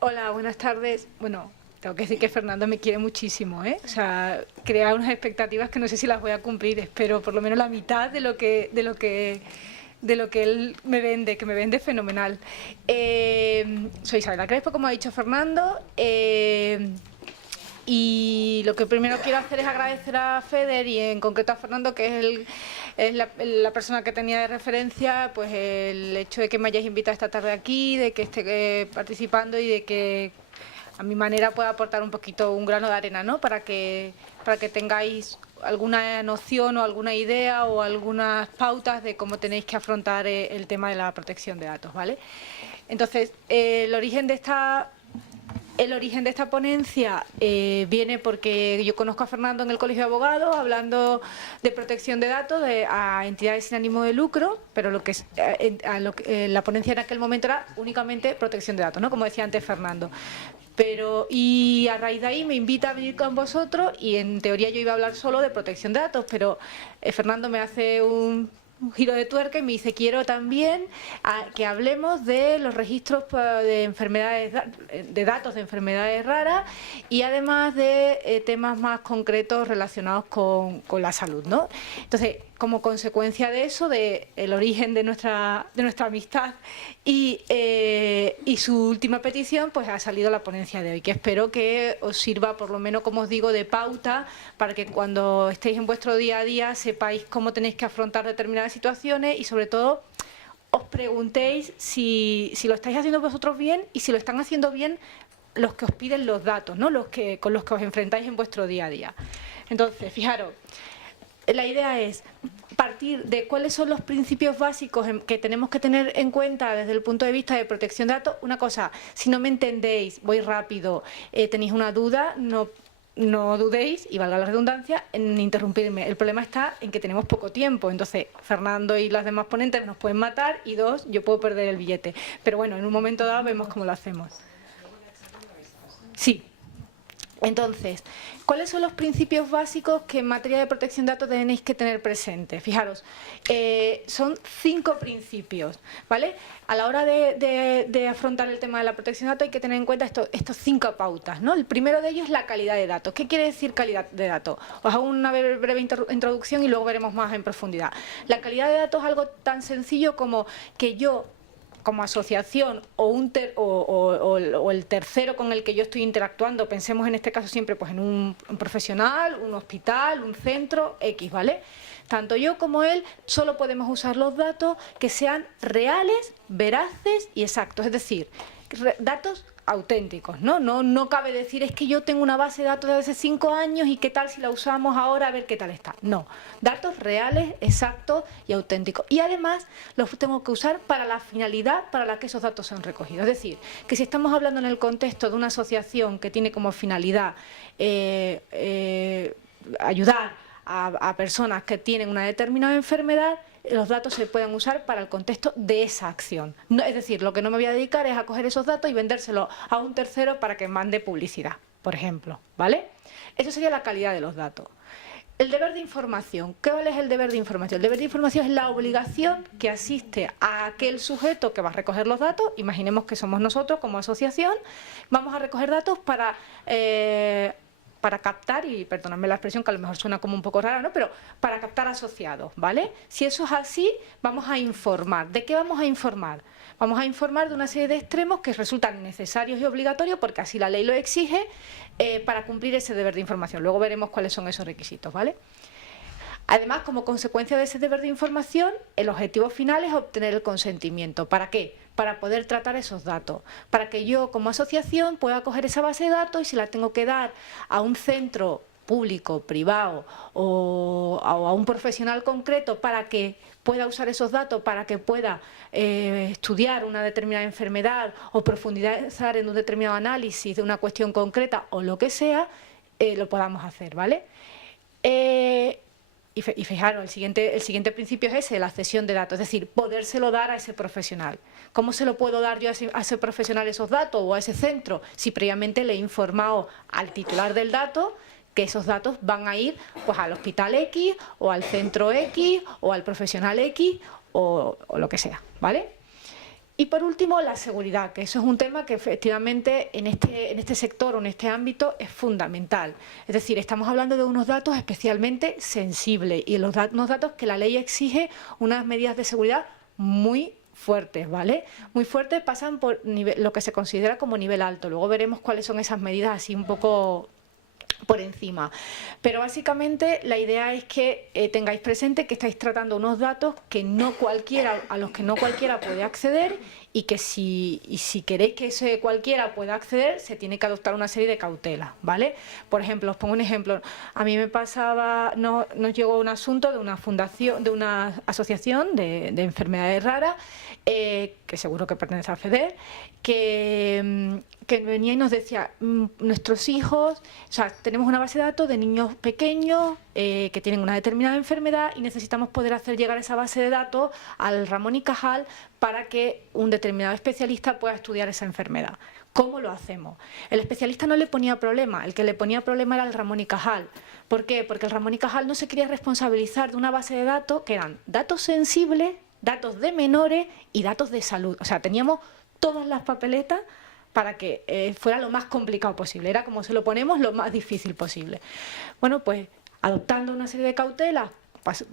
Hola, buenas tardes. Bueno, tengo que decir que Fernando me quiere muchísimo, ¿eh? O sea, crea unas expectativas que no sé si las voy a cumplir. Espero por lo menos la mitad de lo que él me vende, que me vende fenomenal. Soy Isabel Crespo, como ha dicho Fernando. Y lo que primero quiero hacer es agradecer a Feder y en concreto a Fernando, que es la persona que tenía de referencia, pues el hecho de que me hayáis invitado esta tarde aquí, de que esté participando y de que a mi manera pueda aportar un poquito, un grano de arena, ¿no? Para que tengáis alguna noción o alguna idea o algunas pautas de cómo tenéis que afrontar el tema de la protección de datos, ¿vale? Entonces, el origen de esta ponencia viene porque yo conozco a Fernando en el Colegio de Abogados hablando de protección de datos a entidades sin ánimo de lucro, pero la ponencia en aquel momento era únicamente protección de datos, ¿no? Como decía antes Fernando. Y a raíz de ahí me invita a venir con vosotros y en teoría yo iba a hablar solo de protección de datos, pero Fernando me hace un giro de tuerca y me dice: quiero también que hablemos de los registros de enfermedades, de datos de enfermedades raras y además de temas más concretos relacionados con la salud, ¿no? Entonces, como consecuencia de eso, del origen de nuestra amistad y su última petición, pues ha salido la ponencia de hoy, que espero que os sirva, por lo menos, como os digo, de pauta para que cuando estéis en vuestro día a día sepáis cómo tenéis que afrontar determinadas situaciones y, sobre todo, os preguntéis si lo estáis haciendo vosotros bien y si lo están haciendo bien los que os piden los datos, ¿no? Con los que os enfrentáis en vuestro día a día. Entonces, fijaros, la idea es partir de cuáles son los principios básicos que tenemos que tener en cuenta desde el punto de vista de protección de datos. Una cosa, si no me entendéis, voy rápido, tenéis una duda, no dudéis, y valga la redundancia, en interrumpirme. El problema está en que tenemos poco tiempo, entonces Fernando y las demás ponentes nos pueden matar y yo puedo perder el billete. Pero bueno, en un momento dado vemos cómo lo hacemos. Sí. Entonces, ¿cuáles son los principios básicos que en materia de protección de datos tenéis que tener presentes? Fijaros, son 5 principios, ¿vale? A la hora de afrontar el tema de la protección de datos hay que tener en cuenta estos 5 pautas, ¿no? El primero de ellos es la calidad de datos. ¿Qué quiere decir calidad de datos? Os hago una breve introducción y luego veremos más en profundidad. La calidad de datos es algo tan sencillo como que yo, como asociación o el tercero con el que yo estoy interactuando, pensemos en este caso siempre pues en un profesional, un hospital, un centro X, ¿vale? Tanto yo como él solo podemos usar los datos que sean reales, veraces y exactos, es decir, datos auténticos, ¿no? No cabe decir: es que yo tengo una base de datos de hace 5 años y qué tal si la usamos ahora, a ver qué tal está. No, datos reales, exactos y auténticos. Y además los tengo que usar para la finalidad para la que esos datos son recogidos. Es decir, que si estamos hablando en el contexto de una asociación que tiene como finalidad ayudar a personas que tienen una determinada enfermedad, los datos se pueden usar para el contexto de esa acción. No, es decir, lo que no me voy a dedicar es a coger esos datos y vendérselos a un tercero para que mande publicidad, por ejemplo, ¿vale? Eso sería la calidad de los datos. El deber de información. ¿Qué es el deber de información? El deber de información es la obligación que asiste a aquel sujeto que va a recoger los datos. Imaginemos que somos nosotros como asociación. Vamos a recoger datos para captar, y perdonadme la expresión que a lo mejor suena como un poco rara, ¿no? Pero para captar asociados, ¿vale? Si eso es así, vamos a informar. ¿De qué vamos a informar? Vamos a informar de una serie de extremos que resultan necesarios y obligatorios, porque así la ley lo exige, para cumplir ese deber de información. Luego veremos cuáles son esos requisitos, ¿vale? Además, como consecuencia de ese deber de información, el objetivo final es obtener el consentimiento. ¿Para qué? Para poder tratar esos datos, para que yo como asociación pueda coger esa base de datos y si la tengo que dar a un centro público, privado o a un profesional concreto para que pueda usar esos datos, para que pueda estudiar una determinada enfermedad o profundizar en un determinado análisis de una cuestión concreta o lo que sea, lo podamos hacer, ¿vale? Y fijaros, el siguiente principio es ese, la cesión de datos, es decir, podérselo dar a ese profesional. ¿Cómo se lo puedo dar yo a ese profesional esos datos o a ese centro? Si previamente le he informado al titular del dato que esos datos van a ir pues al hospital X o al centro X o al profesional X o lo que sea, ¿vale? Y por último, la seguridad, que eso es un tema que efectivamente en este sector o en este ámbito es fundamental. Es decir, estamos hablando de unos datos especialmente sensibles y unos datos que la ley exige unas medidas de seguridad muy fuertes, ¿vale? Muy fuertes, pasan por lo que se considera como nivel alto. Luego veremos cuáles son esas medidas así un poco por encima. Pero básicamente la idea es que tengáis presente que estáis tratando unos datos que a los que no cualquiera puede acceder y que si queréis que ese cualquiera pueda acceder, se tiene que adoptar una serie de cautelas, ¿vale? Por ejemplo, os pongo un ejemplo. A mí me pasaba, nos llegó un asunto de una fundación, de una asociación de enfermedades raras, que seguro que pertenece al FEDER, que venía y nos decía, nuestros hijos, o sea, tenemos una base de datos de niños pequeños que tienen una determinada enfermedad y necesitamos poder hacer llegar esa base de datos al Ramón y Cajal para que un determinado especialista pueda estudiar esa enfermedad. ¿Cómo lo hacemos? El especialista no le ponía problema, el que le ponía problema era el Ramón y Cajal. ¿Por qué? Porque el Ramón y Cajal no se quería responsabilizar de una base de datos que eran datos sensibles, datos de menores y datos de salud. O sea, teníamos todas las papeletas para que fuera lo más complicado posible. Era como se lo ponemos, lo más difícil posible. Bueno, pues adoptando una serie de cautelas,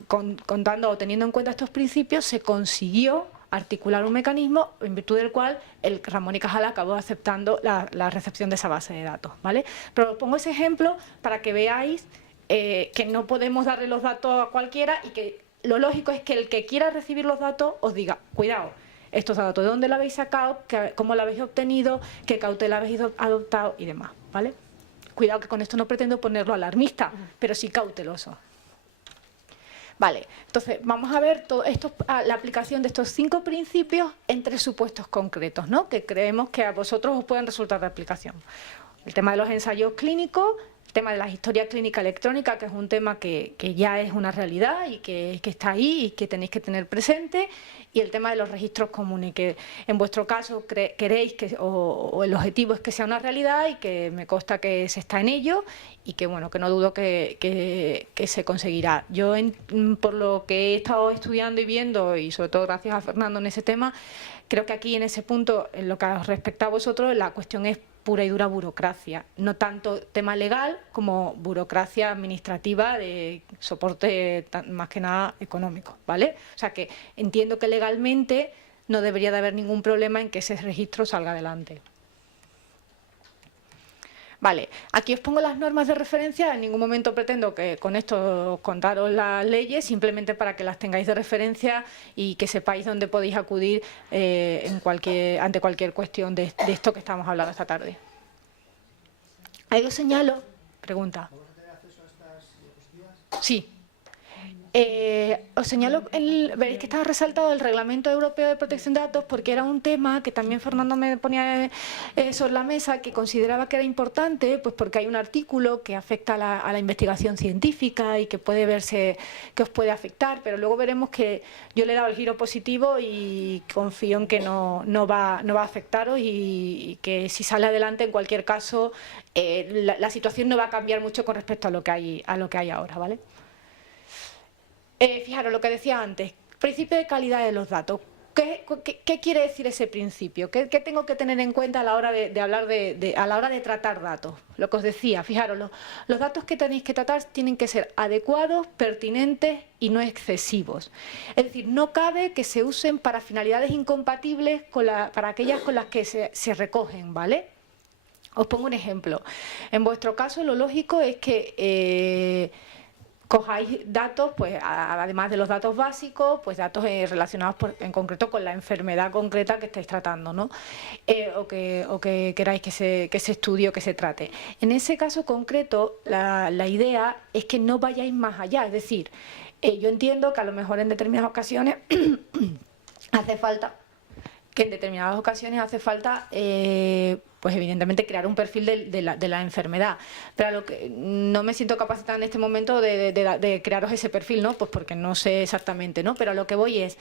contando o teniendo en cuenta estos principios, se consiguió articular un mecanismo en virtud del cual el Ramón y Cajal acabó aceptando la recepción de esa base de datos, ¿vale? Pero os pongo ese ejemplo para que veáis que no podemos darle los datos a cualquiera y que lo lógico es que el que quiera recibir los datos os diga, cuidado, estos datos, ¿de dónde lo habéis sacado? ¿Cómo lo habéis obtenido? ¿Qué cautela habéis adoptado? Y demás, ¿vale? Cuidado que con esto no pretendo ponerlo alarmista, pero sí cauteloso. Vale, entonces vamos a ver la aplicación de estos 5 principios en 3 supuestos concretos, ¿no? Que creemos que a vosotros os pueden resultar de aplicación. El tema de los ensayos clínicos, el tema de la historia clínica electrónica, que es un tema que ya es una realidad y que está ahí y que tenéis que tener presente, y el tema de los registros comunes, que en vuestro caso queréis o el objetivo es que sea una realidad y que me consta que se está en ello y que bueno, que no dudo que se conseguirá. Yo por lo que he estado estudiando y viendo, y sobre todo gracias a Fernando en ese tema, creo que aquí en ese punto, en lo que os respecta a vosotros, la cuestión es pura y dura burocracia, no tanto tema legal como burocracia administrativa de soporte más que nada económico, ¿vale? O sea que entiendo que legalmente no debería de haber ningún problema en que ese registro salga adelante. Vale, aquí os pongo las normas de referencia, en ningún momento pretendo que con esto contaros las leyes, simplemente para que las tengáis de referencia y que sepáis dónde podéis acudir ante cualquier cuestión de esto que estamos hablando esta tarde. Ahí os señalo, pregunta. ¿Vamos a tener acceso a estas diapositivas? Sí. Os señalo, veréis que está resaltado el Reglamento Europeo de Protección de Datos porque era un tema que también Fernando me ponía sobre la mesa, que consideraba que era importante, pues porque hay un artículo que afecta a la investigación científica y que puede verse que os puede afectar, pero luego veremos que yo le he dado el giro positivo y confío en que no va a afectaros y que si sale adelante, en cualquier caso, la situación no va a cambiar mucho con respecto a lo que hay ahora, ¿vale? Fijaros lo que decía antes, principio de calidad de los datos. ¿Qué quiere decir ese principio? ¿Qué tengo que tener en cuenta a la hora de hablar a la hora de tratar datos? Lo que os decía, fijaros, los datos que tenéis que tratar tienen que ser adecuados, pertinentes y no excesivos. Es decir, no cabe que se usen para finalidades incompatibles para aquellas con las que se recogen, ¿vale? Os pongo un ejemplo. En vuestro caso, lo lógico es que cojáis datos, pues además de los datos básicos, pues datos relacionados en concreto con la enfermedad concreta que estáis tratando, ¿no? O que queráis que se estudie o que se trate. En ese caso concreto, la idea es que no vayáis más allá. Es decir, yo entiendo que a lo mejor en determinadas ocasiones hace falta pues evidentemente crear un perfil de la enfermedad, pero a lo que no me siento capacitada en este momento de crearos ese perfil, ¿no? Pues porque no sé exactamente, ¿no? Pero a lo que voy es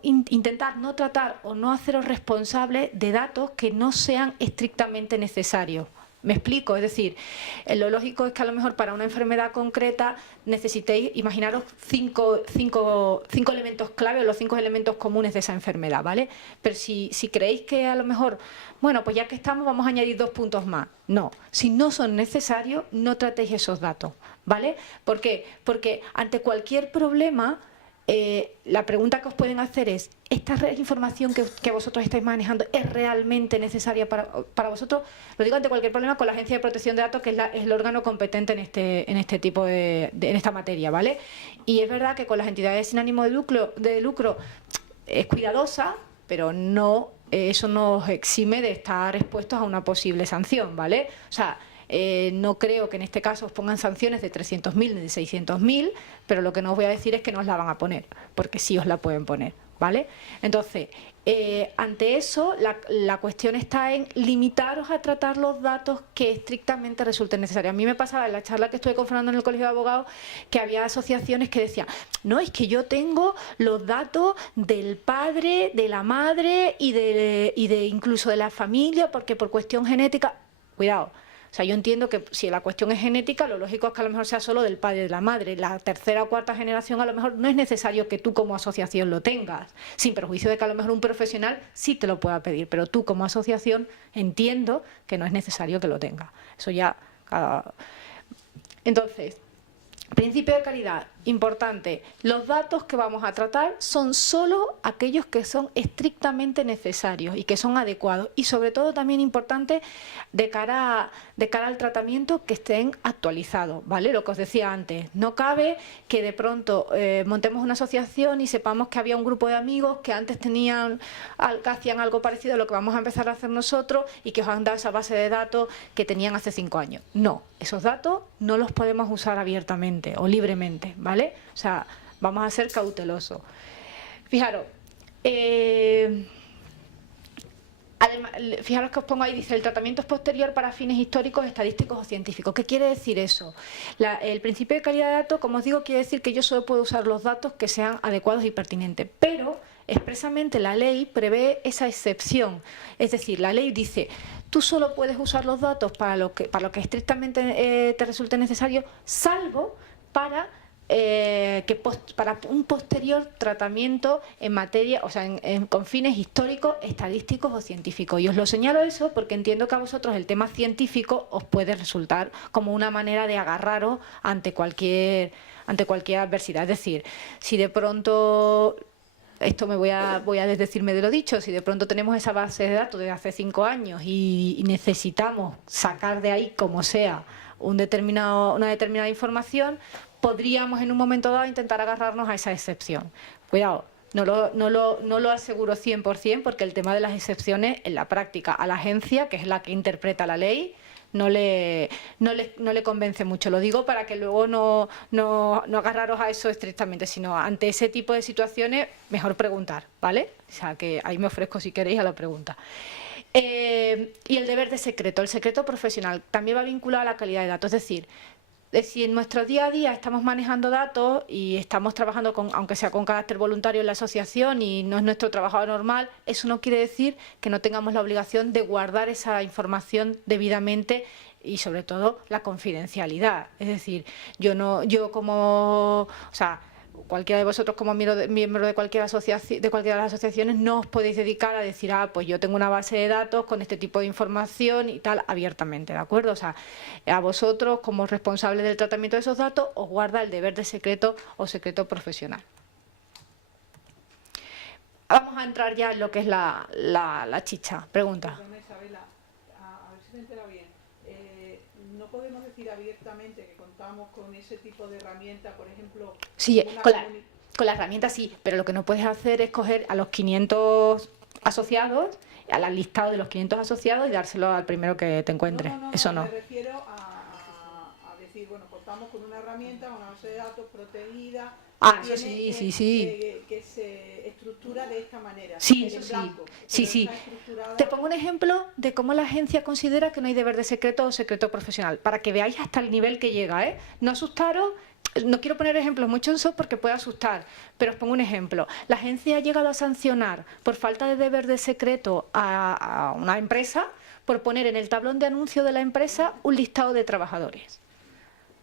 intentar no tratar o no haceros responsables de datos que no sean estrictamente necesarios, Me explico, es decir, lo lógico es que a lo mejor para una enfermedad concreta necesitéis, imaginaros, cinco elementos clave o los 5 elementos comunes de esa enfermedad, ¿vale? Pero si creéis que a lo mejor, bueno, pues ya que estamos vamos a añadir 2 puntos más. No, si no son necesarios, no tratéis esos datos, ¿vale? ¿Por qué? Porque ante cualquier problema, la pregunta que os pueden hacer es, ¿esta información que vosotros estáis manejando es realmente necesaria para vosotros? Lo digo ante cualquier problema con la Agencia de Protección de Datos, que es el órgano competente en este tipo en esta materia, ¿vale? Y es verdad que con las entidades sin ánimo de lucro es cuidadosa, pero no, eso nos exime de estar expuestos a una posible sanción, ¿vale? O sea, no creo que en este caso os pongan sanciones de 300.000 ni de 600.000, pero lo que no os voy a decir es que no os la van a poner, porque sí os la pueden poner, ¿vale? Entonces, ante eso, la cuestión está en limitaros a tratar los datos que estrictamente resulten necesarios. A mí me pasaba en la charla que estuve con Fernando en el Colegio de Abogados que había asociaciones que decían, no, es que yo tengo los datos del padre, de la madre y de incluso de la familia, porque por cuestión genética, cuidado. O sea, yo entiendo que si la cuestión es genética, lo lógico es que a lo mejor sea solo del padre y de la madre. La tercera o cuarta generación a lo mejor no es necesario que tú como asociación lo tengas, sin perjuicio de que a lo mejor un profesional sí te lo pueda pedir, pero tú como asociación entiendo que no es necesario que lo tengas. Eso ya... Entonces, principio de calidad, importante. Los datos que vamos a tratar son solo aquellos que son estrictamente necesarios y que son adecuados. Y sobre todo también importante de cara al tratamiento que estén actualizados, ¿vale? Lo que os decía antes, no cabe que de pronto montemos una asociación y sepamos que había un grupo de amigos que antes que hacían algo parecido a lo que vamos a empezar a hacer nosotros y que os han dado esa base de datos que tenían hace 5 años. No, esos datos no los podemos usar abiertamente o libremente, ¿vale? O sea, vamos a ser cautelosos. Fijaros, además, fijaros que os pongo ahí, dice, el tratamiento es posterior para fines históricos, estadísticos o científicos. ¿Qué quiere decir eso? El principio de calidad de datos, como os digo, quiere decir que yo solo puedo usar los datos que sean adecuados y pertinentes, pero expresamente la ley prevé esa excepción. Es decir, la ley dice, tú solo puedes usar los datos para lo que estrictamente te resulte necesario, salvo para un posterior tratamiento en materia, o sea, con fines históricos, estadísticos o científicos. Y os lo señalo eso porque entiendo que a vosotros el tema científico os puede resultar como una manera de agarraros ante cualquier adversidad. Es decir, si de pronto... Esto voy a desdecirme de lo dicho, si de pronto tenemos esa base de datos de hace 5 años y necesitamos sacar de ahí, como sea, una determinada información, podríamos en un momento dado intentar agarrarnos a esa excepción. Cuidado, no lo aseguro 100% porque el tema de las excepciones en la práctica a la agencia, que es la que interpreta la ley, no le convence mucho. Lo digo para que luego no agarraros a eso estrictamente, sino ante ese tipo de situaciones mejor preguntar, ¿vale? O sea, que ahí me ofrezco si queréis a la pregunta. Y el deber de secreto, el secreto profesional, también va vinculado a la calidad de datos, es decir, si en nuestro día a día estamos manejando datos y estamos trabajando, aunque sea con carácter voluntario en la asociación y no es nuestro trabajo normal, eso no quiere decir que no tengamos la obligación de guardar esa información debidamente y sobre todo la confidencialidad. Es decir, cualquiera de vosotros como miembro de cualquiera de las asociaciones no os podéis dedicar a decir, pues yo tengo una base de datos con este tipo de información y tal, abiertamente, ¿de acuerdo? O sea, a vosotros como responsables del tratamiento de esos datos os guarda el deber de secreto o secreto profesional. Vamos a entrar ya en lo que es la chicha. Pregunta. Perdona, Isabela, a ver si me entero bien. No podemos decir abiertamente que contamos con ese tipo de herramienta, por ejemplo... Sí, con la herramienta sí, pero lo que no puedes hacer es coger a los 500 asociados, al listado de los 500 asociados y dárselo al primero que te encuentres. Eso no. Me refiero a decir, bueno, contamos con una herramienta, una base de datos protegida, Ah, eso tiene, sí. que se estructura de esta manera. Sí, en eso sí. blanco, Sí, pero sí. está estructurada. Te pongo un ejemplo de cómo la agencia considera que no hay deber de secreto o secreto profesional, para que veáis hasta el nivel que llega, ¿eh? No asustaros, no quiero poner ejemplos muy chonsos porque puede asustar, pero os pongo un ejemplo. La agencia ha llegado a sancionar por falta de deber de secreto a una empresa por poner en el tablón de anuncio de la empresa un listado de trabajadores,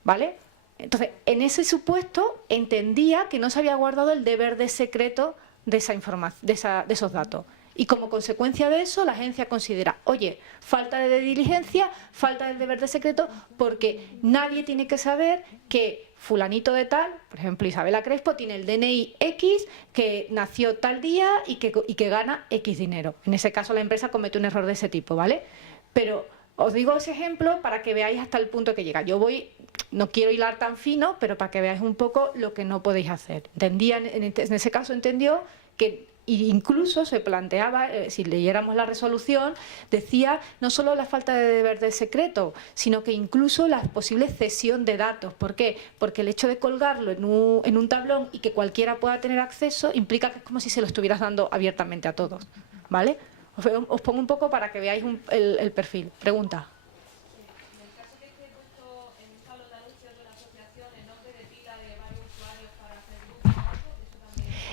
¿vale? Entonces, en ese supuesto entendía que no se había guardado el deber de secreto de esa información, de esos datos. Y como consecuencia de eso, la agencia considera, oye, falta de diligencia, falta del deber de secreto, porque nadie tiene que saber que fulanito de tal, por ejemplo Isabela Crespo, tiene el DNI X, que nació tal día y que gana X dinero. En ese caso la empresa comete un error de ese tipo, ¿vale? Pero os digo ese ejemplo para que veáis hasta el punto que llega. No quiero hilar tan fino, pero para que veáis un poco lo que no podéis hacer. En ese caso entendió que incluso se planteaba, si leyéramos la resolución, decía no solo la falta de deber de secreto, sino que incluso la posible cesión de datos. ¿Por qué? Porque el hecho de colgarlo en un tablón y que cualquiera pueda tener acceso implica que es como si se lo estuvieras dando abiertamente a todos, ¿vale? Os pongo un poco para que veáis el perfil. Pregunta.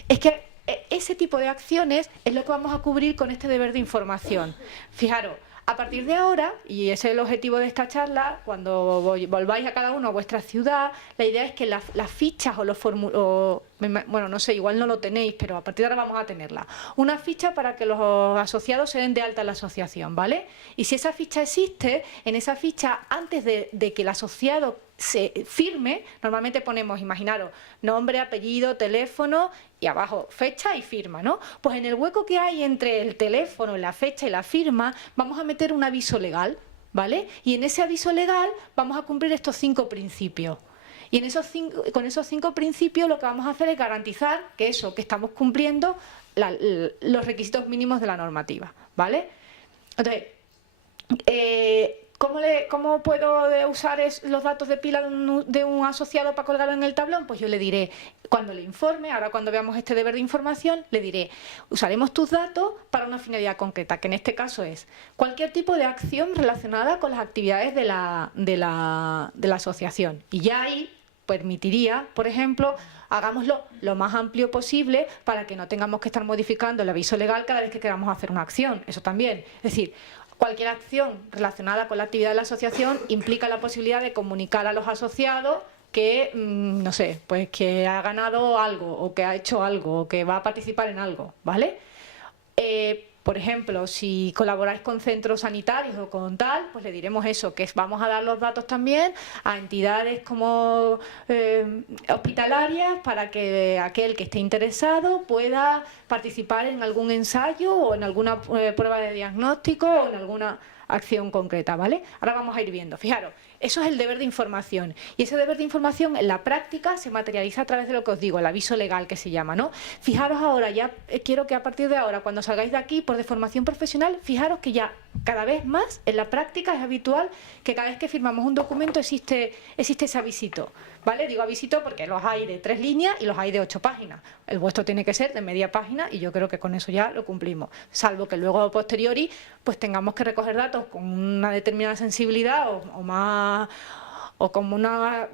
Es que ese tipo de acciones es lo que vamos a cubrir con este deber de información. Fijaros, a partir de ahora, y ese es el objetivo de esta charla, cuando volváis a cada uno a vuestra ciudad, la idea es que las fichas o los formularios, bueno, no sé, igual no lo tenéis, pero a partir de ahora vamos a tenerla. Una ficha para que los asociados se den de alta en la asociación, ¿vale? Y si esa ficha existe, en esa ficha, antes de que el asociado se firme, normalmente ponemos, imaginaros, nombre, apellido, teléfono y abajo fecha y firma, ¿no? Pues en el hueco que hay entre el teléfono, la fecha y la firma, vamos a meter un aviso legal, ¿vale? Y en ese aviso legal vamos a cumplir estos 5 principios. Y con esos 5 principios lo que vamos a hacer es garantizar que estamos cumpliendo los requisitos mínimos de la normativa, ¿vale? Entonces, ¿cómo puedo usar los datos de pila de un asociado para colgarlo en el tablón? Pues yo le diré, cuando le informe, ahora cuando veamos este deber de información, le diré, usaremos tus datos para una finalidad concreta, que en este caso es cualquier tipo de acción relacionada con las actividades de la asociación. Y ya ahí permitiría, por ejemplo, hagámoslo lo más amplio posible para que no tengamos que estar modificando el aviso legal cada vez que queramos hacer una acción. Eso también. Es decir, cualquier acción relacionada con la actividad de la asociación implica la posibilidad de comunicar a los asociados que, no sé, pues que ha ganado algo, o que ha hecho algo, o que va a participar en algo, ¿vale? Por ejemplo, si colaboráis con centros sanitarios o con tal, pues le diremos eso, que vamos a dar los datos también a entidades como hospitalarias para que aquel que esté interesado pueda participar en algún ensayo o en alguna prueba de diagnóstico o en alguna acción concreta, ¿vale? Ahora vamos a ir viendo. Fijaros, eso es el deber de información. Y ese deber de información en la práctica se materializa a través de lo que os digo, el aviso legal que se llama, ¿no? Fijaros ahora, ya quiero que a partir de ahora, cuando salgáis de aquí por de formación profesional, fijaros que ya cada vez más en la práctica es habitual que cada vez que firmamos un documento existe ese avisito, ¿vale? Digo avisito porque los hay de 3 líneas y los hay de 8 páginas. El vuestro tiene que ser de media página y yo creo que con eso ya lo cumplimos. Salvo que luego a posteriori pues tengamos que recoger datos con una determinada sensibilidad o más, o con un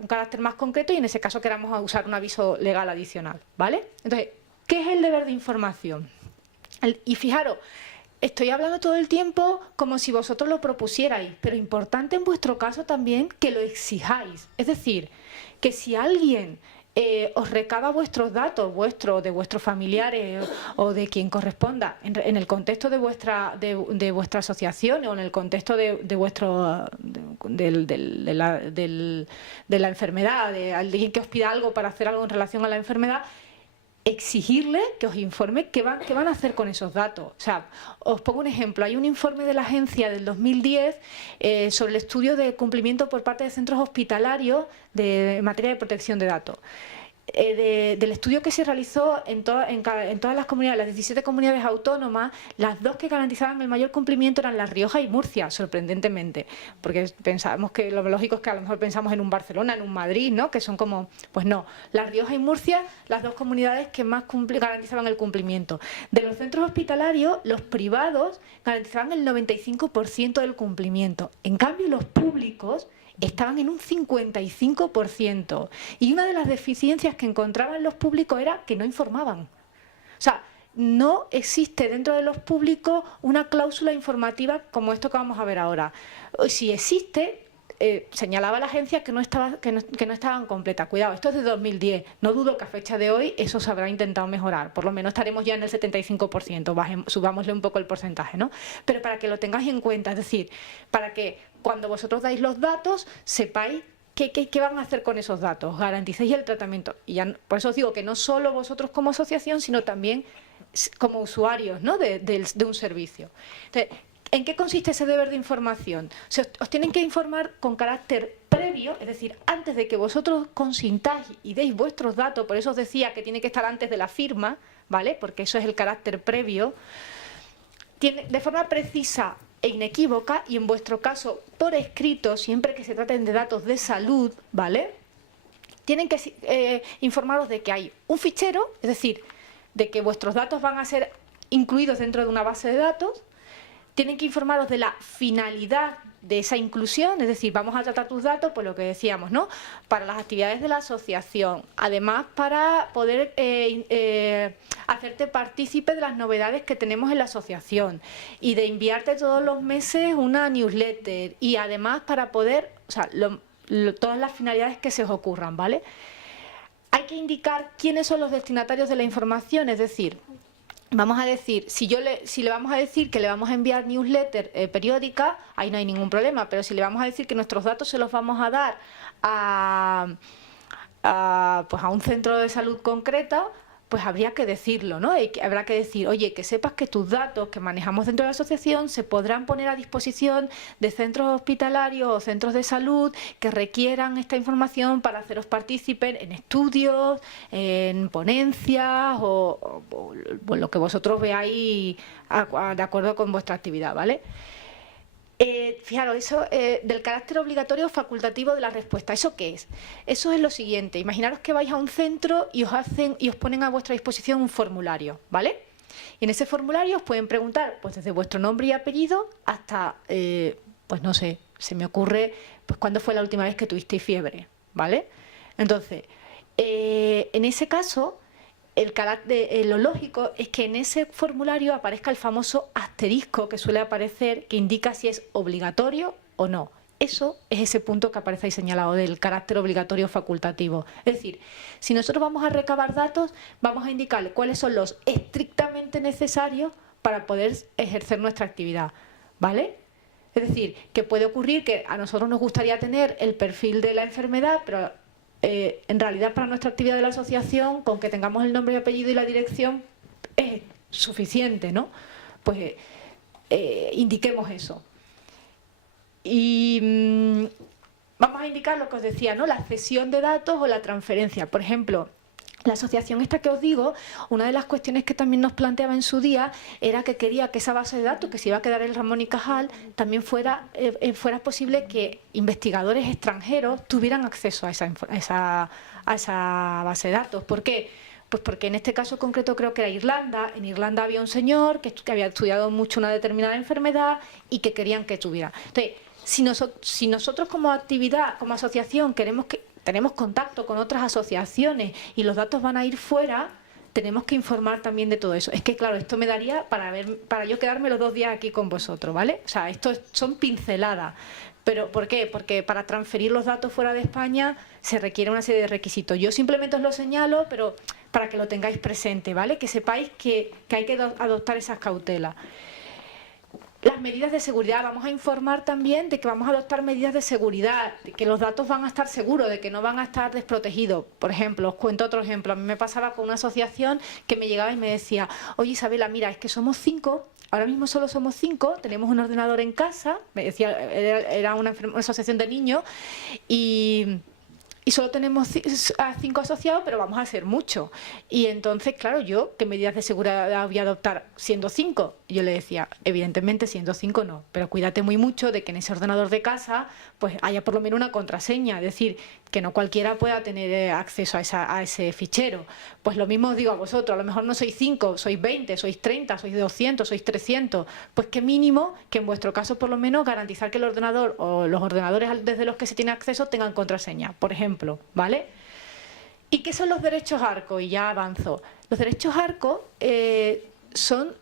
carácter más concreto y en ese caso queramos usar un aviso legal adicional, ¿vale? Entonces, ¿qué es el deber de información? Y fijaros, estoy hablando todo el tiempo como si vosotros lo propusierais, pero importante en vuestro caso también que lo exijáis. Es decir, que si alguien os recaba vuestros datos, de vuestros familiares o de quien corresponda, en el contexto de vuestra asociación o en el contexto de la enfermedad, de alguien que os pida algo para hacer algo en relación a la enfermedad, exigirle que os informe qué van a hacer con esos datos. O sea, os pongo un ejemplo. Hay un informe de la agencia del 2010 sobre el estudio de cumplimiento por parte de centros hospitalarios en materia de protección de datos. del estudio que se realizó en todas las comunidades, las 17 comunidades autónomas, las dos que garantizaban el mayor cumplimiento eran La Rioja y Murcia, sorprendentemente, porque pensábamos que lo lógico es que a lo mejor pensamos en un Barcelona, en un Madrid, ¿no? Que son como, pues no, La Rioja y Murcia, las dos comunidades que más garantizaban el cumplimiento. De los centros hospitalarios, los privados garantizaban el 95% del cumplimiento. En cambio, los públicos estaban en un 55%. Y una de las deficiencias que encontraban los públicos era que no informaban. O sea, no existe dentro de los públicos una cláusula informativa como esto que vamos a ver ahora. Si existe, señalaba la agencia que no estaban completas. Cuidado, esto es de 2010. No dudo que a fecha de hoy eso se habrá intentado mejorar. Por lo menos estaremos ya en el 75%. Subámosle un poco el porcentaje, ¿no? Pero para que lo tengáis en cuenta, es decir, para que cuando vosotros dais los datos, sepáis qué van a hacer con esos datos, garanticéis el tratamiento. Y ya, por eso os digo que no solo vosotros como asociación, sino también como usuarios, ¿no? de un servicio. Entonces, ¿en qué consiste ese deber de información? O sea, os tienen que informar con carácter previo, es decir, antes de que vosotros consintáis y deis vuestros datos, por eso os decía que tiene que estar antes de la firma, ¿vale? Porque eso es el carácter previo, de forma precisa e inequívoca, y en vuestro caso por escrito, siempre que se traten de datos de salud, ¿vale? Tienen que informaros de que hay un fichero, es decir, de que vuestros datos van a ser incluidos dentro de una base de datos. Tienen que informaros de la finalidad de esa inclusión, es decir, vamos a tratar tus datos, pues lo que decíamos, ¿no? Para las actividades de la asociación, además para poder hacerte partícipe de las novedades que tenemos en la asociación y de enviarte todos los meses una newsletter, y además para poder, o sea, todas las finalidades que se os ocurran, ¿vale? Hay que indicar quiénes son los destinatarios de la información, es decir, vamos a decir, si le vamos a decir que le vamos a enviar newsletter periódica, ahí no hay ningún problema, pero si le vamos a decir que nuestros datos se los vamos a dar pues a un centro de salud concreto, pues habría que decirlo, ¿no? Habrá que decir, oye, que sepas que tus datos que manejamos dentro de la asociación se podrán poner a disposición de centros hospitalarios o centros de salud que requieran esta información para haceros partícipes en estudios, en ponencias o lo que vosotros veáis de acuerdo con vuestra actividad, ¿vale? Fijaros, eso del carácter obligatorio o facultativo de la respuesta, ¿eso qué es? Eso es lo siguiente, imaginaros que vais a un centro y os ponen a vuestra disposición un formulario, ¿vale? Y en ese formulario os pueden preguntar, pues desde vuestro nombre y apellido hasta, pues no sé, se me ocurre, pues cuándo fue la última vez que tuvisteis fiebre, ¿vale? Entonces, en ese caso, lo lógico es que en ese formulario aparezca el famoso asterisco que suele aparecer, que indica si es obligatorio o no. Eso es ese punto que aparece ahí señalado del carácter obligatorio facultativo. Es decir, si nosotros vamos a recabar datos, vamos a indicar cuáles son los estrictamente necesarios para poder ejercer nuestra actividad, ¿vale? Es decir, que puede ocurrir que a nosotros nos gustaría tener el perfil de la enfermedad, pero en realidad para nuestra actividad de la asociación, con que tengamos el nombre y apellido y la dirección, es suficiente, ¿no? Pues indiquemos eso. Y vamos a indicar lo que os decía, ¿no? La cesión de datos o la transferencia. Por ejemplo, la asociación esta que os digo, una de las cuestiones que también nos planteaba en su día era que quería que esa base de datos, que se iba a quedar en Ramón y Cajal, también fuera posible que investigadores extranjeros tuvieran acceso a esa base de datos. ¿Por qué? Pues porque en este caso concreto creo que era Irlanda. En Irlanda había un señor que había estudiado mucho una determinada enfermedad y que querían que tuviera. Entonces, si nosotros como actividad, como asociación, tenemos contacto con otras asociaciones y los datos van a ir fuera, tenemos que informar también de todo eso. Es que, claro, esto me daría para yo quedarme los 2 días aquí con vosotros, ¿vale? O sea, esto son pinceladas. ¿Pero por qué? Porque para transferir los datos fuera de España se requiere una serie de requisitos. Yo simplemente os lo señalo, pero para que lo tengáis presente, ¿vale? Que sepáis que hay que adoptar esas cautelas. Las medidas de seguridad, vamos a informar también de que vamos a adoptar medidas de seguridad, de que los datos van a estar seguros, de que no van a estar desprotegidos. Por ejemplo, os cuento otro ejemplo. A mí me pasaba con una asociación que me llegaba y me decía, oye Isabela, mira, es que somos 5, ahora mismo solo somos 5, tenemos un ordenador en casa, me decía, era una asociación de niños, y y solo tenemos 5 asociados, pero vamos a ser muchos. Y entonces, claro, yo, ¿qué medidas de seguridad voy a adoptar siendo 5? Yo le decía, evidentemente siendo 5 no, pero cuídate muy mucho de que en ese ordenador de casa pues haya por lo menos una contraseña, es decir, que no cualquiera pueda tener acceso a ese fichero. Pues lo mismo os digo a vosotros, a lo mejor no sois 5, sois 20, sois 30, sois 200, sois 300, pues que mínimo, que en vuestro caso por lo menos garantizar que el ordenador o los ordenadores desde los que se tiene acceso tengan contraseña, por ejemplo, ¿vale? ¿Y qué son los derechos ARCO? Y ya avanzo. Los derechos ARCO son,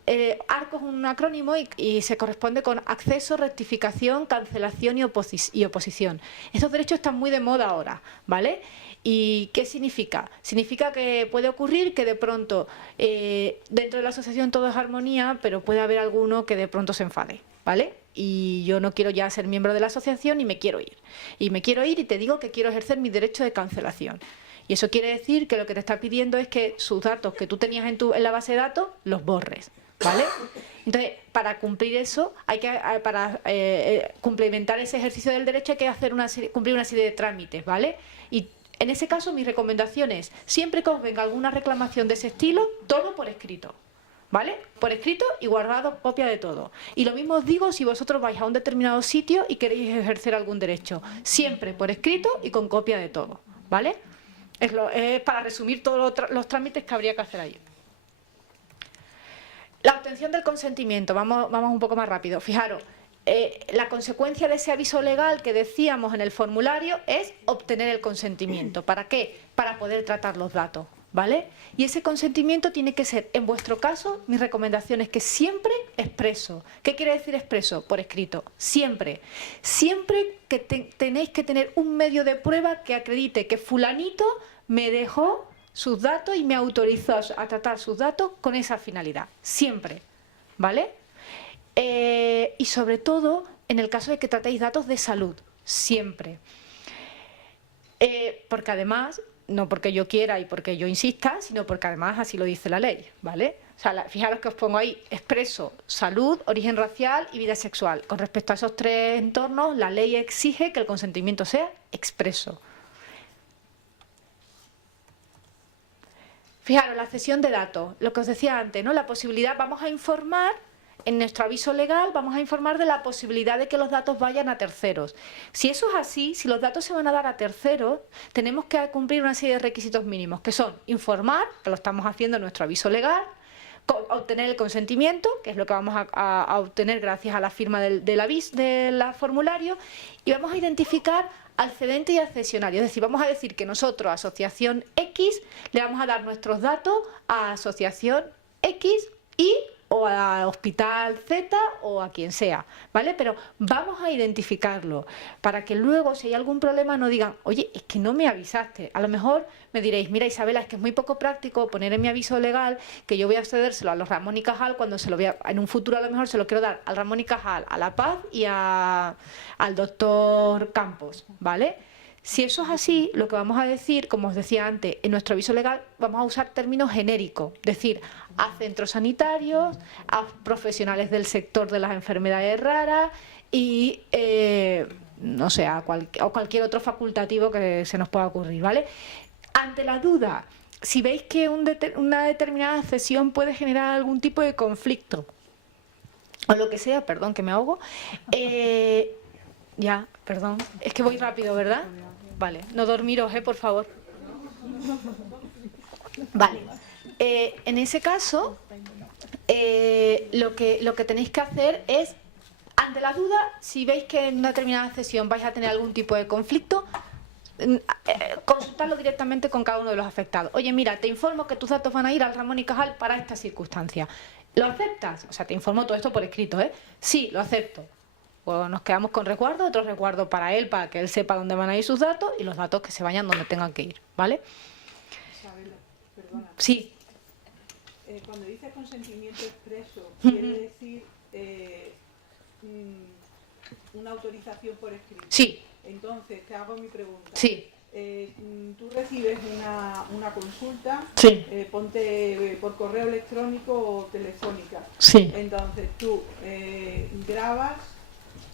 ARCO es un acrónimo y se corresponde con acceso, rectificación, cancelación y oposición. Estos derechos están muy de moda ahora, ¿vale? ¿Y qué significa? Significa que puede ocurrir que de pronto dentro de la asociación todo es armonía, pero puede haber alguno que de pronto se enfade, ¿vale? Y yo no quiero ya ser miembro de la asociación y me quiero ir. Y me quiero ir y te digo que quiero ejercer mi derecho de cancelación. Y eso quiere decir que lo que te está pidiendo es que sus datos que tú tenías en la base de datos los borres, ¿vale? Entonces, para cumplir eso, para complementar ese ejercicio del derecho hay que hacer cumplir una serie de trámites, ¿vale? Y en ese caso, mi recomendación es, siempre que os venga alguna reclamación de ese estilo, todo por escrito, ¿vale? Por escrito y guardado copia de todo. Y lo mismo os digo si vosotros vais a un determinado sitio y queréis ejercer algún derecho. Siempre por escrito y con copia de todo, ¿vale? Es para resumir todos los trámites que habría que hacer ahí. La obtención del consentimiento, vamos un poco más rápido. Fijaros, la consecuencia de ese aviso legal que decíamos en el formulario es obtener el consentimiento. ¿Para qué? Para poder tratar los datos, ¿vale? Y ese consentimiento tiene que ser, en vuestro caso, mi recomendación es que siempre expreso. ¿Qué quiere decir expreso? Por escrito. Siempre. Siempre que tenéis que tener un medio de prueba que acredite que fulanito me dejó sus datos y me autorizó a tratar sus datos con esa finalidad. Siempre. ¿Vale? Y sobre todo, en el caso de que tratéis datos de salud. Siempre. Porque además, no porque yo quiera y porque yo insista, sino porque además así lo dice la ley, ¿vale? O sea, fijaros que os pongo ahí, expreso salud, origen racial y vida sexual. Con respecto a esos 3 entornos, la ley exige que el consentimiento sea expreso. Fijaros, la cesión de datos, lo que os decía antes, ¿no? La posibilidad, vamos a informar, en nuestro aviso legal, vamos a informar de la posibilidad de que los datos vayan a terceros. Si eso es así, si los datos se van a dar a terceros, tenemos que cumplir una serie de requisitos mínimos, que son informar, que lo estamos haciendo en nuestro aviso legal, obtener el consentimiento, que es lo que vamos a obtener gracias a la firma del formulario, y vamos a identificar al cedente y al cesionario. Es decir, vamos a decir que nosotros, asociación X, le vamos a dar nuestros datos a asociación X o a hospital Z o a quien sea, ¿vale? Pero vamos a identificarlo para que luego, si hay algún problema, no digan, oye, es que no me avisaste. A lo mejor me diréis, mira Isabela, es que es muy poco práctico poner en mi aviso legal que yo voy a cedérselo a los Ramón y Cajal cuando se lo voy a, en un futuro a lo mejor se lo quiero dar al Ramón y Cajal, a La Paz y al doctor Campos, ¿vale? Si eso es así, lo que vamos a decir, como os decía antes, en nuestro aviso legal vamos a usar términos genéricos, es decir, a centros sanitarios, a profesionales del sector de las enfermedades raras y, no sé, a cualquier otro facultativo que se nos pueda ocurrir, ¿vale? Ante la duda, si veis que una determinada cesión puede generar algún tipo de conflicto, o lo que sea, perdón que me ahogo, ya, perdón, es que voy rápido, ¿verdad? Vale, no dormiros, por favor. Vale, en ese caso, lo que tenéis que hacer es, ante la duda, si veis que en una determinada sesión vais a tener algún tipo de conflicto, consultarlo directamente con cada uno de los afectados. Oye, mira, te informo que tus datos van a ir al Ramón y Cajal para esta circunstancia. ¿Lo aceptas? O sea, te informo todo esto por escrito, ¿eh? Sí, lo acepto. O nos quedamos con resguardo, otro resguardo para él, para que él sepa dónde van a ir sus datos y los datos que se vayan donde tengan que ir, ¿vale? Isabela, perdona. Sí. Cuando dices consentimiento expreso, quiere decir una autorización por escrito. Sí. Entonces, te hago mi pregunta. Sí. Tú recibes una consulta, Sí. ponte por correo electrónico o telefónica. Sí. Entonces tú grabas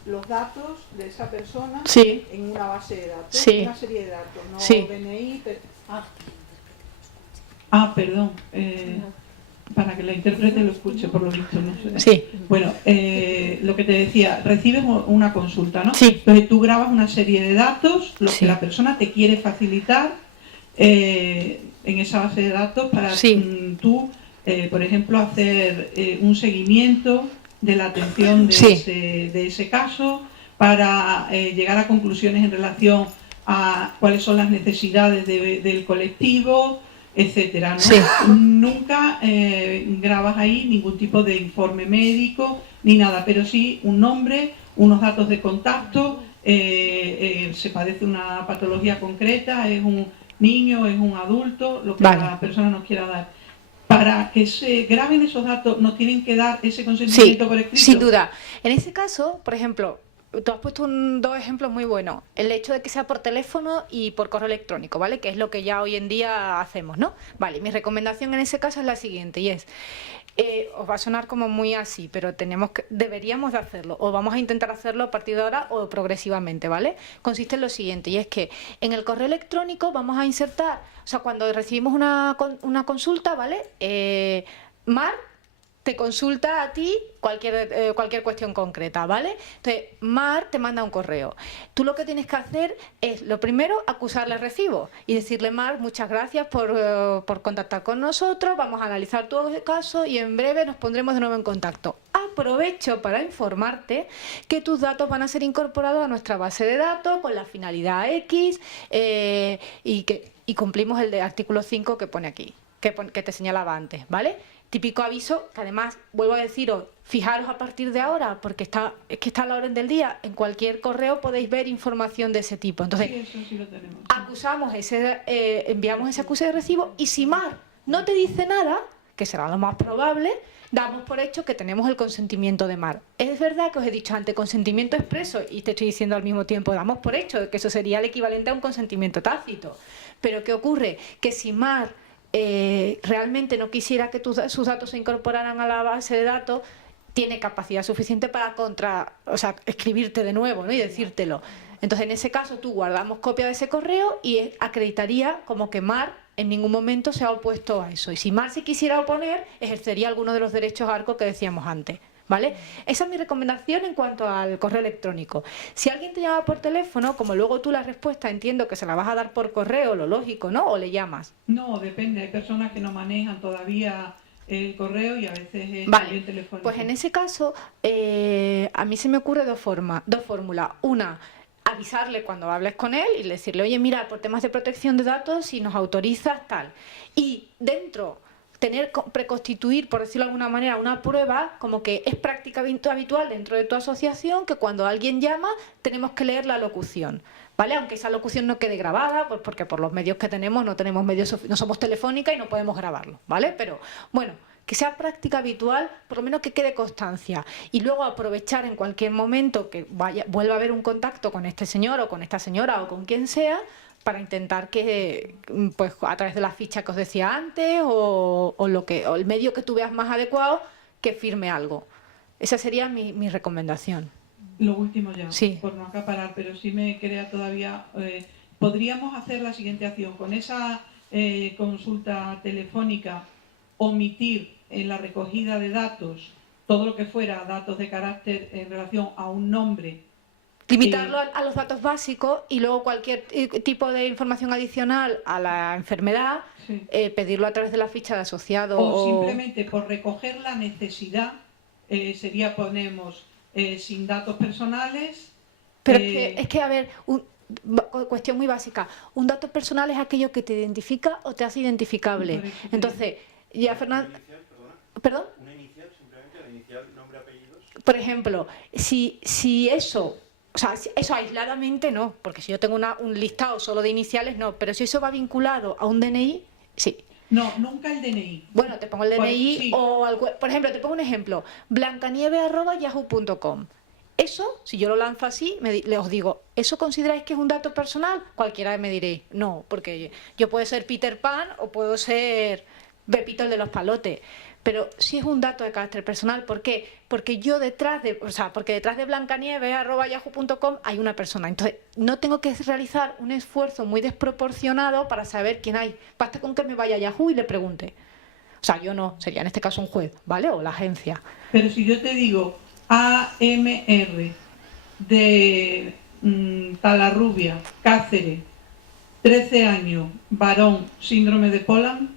los datos de esa persona Sí. en una base de datos, Sí. una serie de datos, no Sí. DNI. Perdón. Para que la intérprete lo escuche, por lo visto, no sé. Sí. Bueno, lo que te decía, recibes una consulta, ¿no? Sí. Entonces tú grabas una serie de datos, los Sí. que la persona te quiere facilitar en esa base de datos para Sí. tú, por ejemplo, hacer un seguimiento de la atención de, Sí. de ese caso, para llegar a conclusiones en relación a cuáles son las necesidades del colectivo, etcétera, ¿no? Sí. Nunca grabas ahí ningún tipo de informe médico ni nada, pero sí un nombre, unos datos de contacto, se padece una patología concreta, es un niño, es un adulto, lo que Vale. la persona nos quiera dar. Para que se graben esos datos, ¿nos tienen que dar ese consentimiento por escrito? Sin duda. En ese caso, por ejemplo, tú has puesto dos ejemplos muy buenos. El hecho de que sea por teléfono y por correo electrónico, ¿vale? Que es lo que ya hoy en día hacemos, ¿no? Vale, mi recomendación en ese caso es la siguiente, y es, os va a sonar como muy así, pero deberíamos de hacerlo, o vamos a intentar hacerlo a partir de ahora o progresivamente, ¿vale? Consiste en lo siguiente, y es que en el correo electrónico vamos a insertar, o sea, cuando recibimos una consulta, ¿vale? Mar te consulta a ti cualquier cuestión concreta, ¿vale? Entonces, Mar te manda un correo. Tú lo que tienes que hacer es, lo primero, acusarle recibo y decirle, Mar, muchas gracias por contactar con nosotros, vamos a analizar tu caso y en breve nos pondremos de nuevo en contacto. Aprovecho para informarte que tus datos van a ser incorporados a nuestra base de datos con la finalidad X y cumplimos el de artículo 5 que pone aquí, que te señalaba antes, ¿vale? Típico aviso, que además, vuelvo a deciros, fijaros a partir de ahora, porque es que está a la orden del día, en cualquier correo podéis ver información de ese tipo. Entonces, sí, eso sí lo tenemos. acusamos enviamos ese acuse de recibo y si Mar no te dice nada, que será lo más probable, damos por hecho que tenemos el consentimiento de Mar. Es verdad que os he dicho antes consentimiento expreso y te estoy diciendo al mismo tiempo, damos por hecho que eso sería el equivalente a un consentimiento tácito. Pero ¿qué ocurre? Que si Mar realmente no quisiera que sus datos se incorporaran a la base de datos, tiene capacidad suficiente para escribirte de nuevo, ¿no? Y decírtelo. Entonces, en ese caso, tú guardamos copia de ese correo y acreditaría como que Mar en ningún momento se ha opuesto a eso. Y si Mar se quisiera oponer, ejercería alguno de los derechos ARCO que decíamos antes, ¿vale? Esa es mi recomendación en cuanto al correo electrónico. Si alguien te llama por teléfono, como luego tú la respuesta entiendo que se la vas a dar por correo, lo lógico, ¿no? ¿O le llamas? No, depende. Hay personas que no manejan todavía el correo y a veces es Vale, también telefónico. pues en ese caso, a mí se me ocurre dos fórmulas. Una, avisarle cuando hables con él y decirle, oye, mira, por temas de protección de datos, si nos autorizas, tal. Y dentro, preconstituir, por decirlo de alguna manera, una prueba, como que es práctica habitual dentro de tu asociación, que cuando alguien llama, tenemos que leer la locución. ¿Vale? Aunque esa locución no quede grabada, pues porque por los medios que tenemos no tenemos no somos telefónica y no podemos grabarlo, ¿vale? Pero bueno, que sea práctica habitual, por lo menos que quede constancia. Y luego aprovechar en cualquier momento que vuelva a haber un contacto con este señor o con esta señora o con quien sea, para intentar que, pues a través de la ficha que os decía antes o el medio que tú veas más adecuado, que firme algo. Esa sería mi recomendación. Lo último ya, sí, por no acaparar, pero sí me crea todavía... podríamos hacer la siguiente acción. Con esa consulta telefónica, omitir en la recogida de datos todo lo que fuera datos de carácter en relación a un nombre. Limitarlo a los datos básicos y luego cualquier tipo de información adicional a la enfermedad, sí, pedirlo a través de la ficha de asociado. O simplemente por recoger la necesidad, sería ponemos sin datos personales. Pero es que, a ver, cuestión muy básica. Un dato personal es aquello que te identifica o te hace identificable. Entonces, ya Fernando... ¿Perdón? Una inicial, simplemente la inicial, nombre, apellidos. Por ejemplo, si eso... O sea, eso aisladamente no, porque si yo tengo un listado solo de iniciales, no. Pero si eso va vinculado a un DNI, sí. No, nunca el DNI. Bueno, te pongo el DNI sí. o... Por ejemplo, te pongo un ejemplo. blancanieve@yahoo.com. Eso, si yo lo lanzo así, os digo, ¿eso consideráis que es un dato personal? Cualquiera me diréis, no, porque yo puedo ser Peter Pan o puedo ser Pepito el de los palotes. pero sí es un dato de carácter personal. ¿Por qué? Porque yo detrás de, porque detrás de blancanieves@yahoo.com hay una persona. Entonces, no tengo que realizar un esfuerzo muy desproporcionado para saber quién hay. Basta con que me vaya a Yahoo y le pregunte. O sea, yo no, sería en este caso un juez, ¿vale? O la agencia. Pero si yo te digo AMR de Talarrubia, Cáceres, 13 años, varón, síndrome de Poland.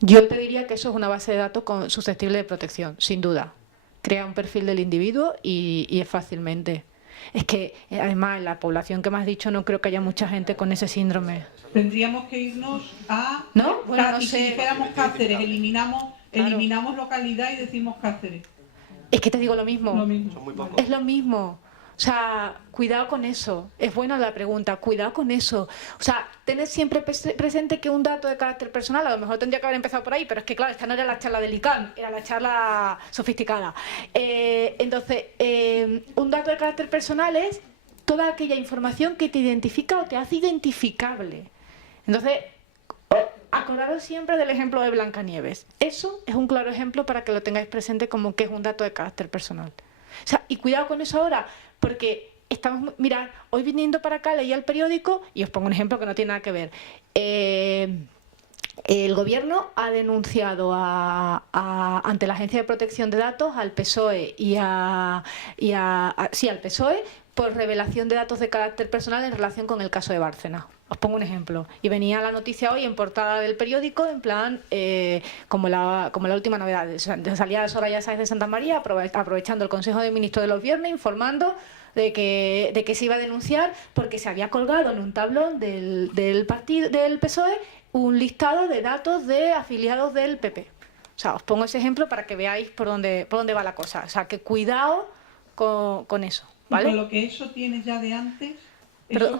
Yo te diría que eso es una base de datos susceptible de protección, sin duda. Crea un perfil del individuo y es fácilmente. Es que, además, en la población que me has dicho no creo que haya mucha gente con ese síndrome. Tendríamos que irnos a... ¿No? Bueno, no y sé. si dijéramos Cáceres, eliminamos localidad y decimos Cáceres. Es que te digo lo mismo. Lo mismo. Son muy pocos. Es lo mismo. O sea, cuidado con eso. Es buena la pregunta, cuidado con eso. O sea, tened siempre presente que un dato de carácter personal, a lo mejor tendría que haber empezado por ahí, pero es que claro, esta no era la charla del ICANN, era la charla sofisticada. Entonces, un dato de carácter personal es toda aquella información que te identifica o te hace identificable. Entonces, acordaros siempre del ejemplo de Blancanieves. Eso es un claro ejemplo para que lo tengáis presente como que es un dato de carácter personal. O sea, y cuidado con eso ahora, porque estamos... Mirad, hoy viniendo para acá leía el periódico, y os pongo un ejemplo que no tiene nada que ver. El Gobierno ha denunciado ante la Agencia de Protección de Datos, al PSOE al PSOE, por revelación de datos de carácter personal en relación con el caso de Bárcenas. Os pongo un ejemplo. Y venía la noticia hoy en portada del periódico, en plan, como la última novedad. Salía Soraya Sáez de Santa María, aprovechando el Consejo de Ministros de los viernes, informando de que se iba a denunciar porque se había colgado en un tablón del partido del PSOE un listado de datos de afiliados del PP. O sea, os pongo ese ejemplo para que veáis por dónde va la cosa. O sea, que cuidado con eso, ¿vale? Y con lo que eso tienes ya de antes,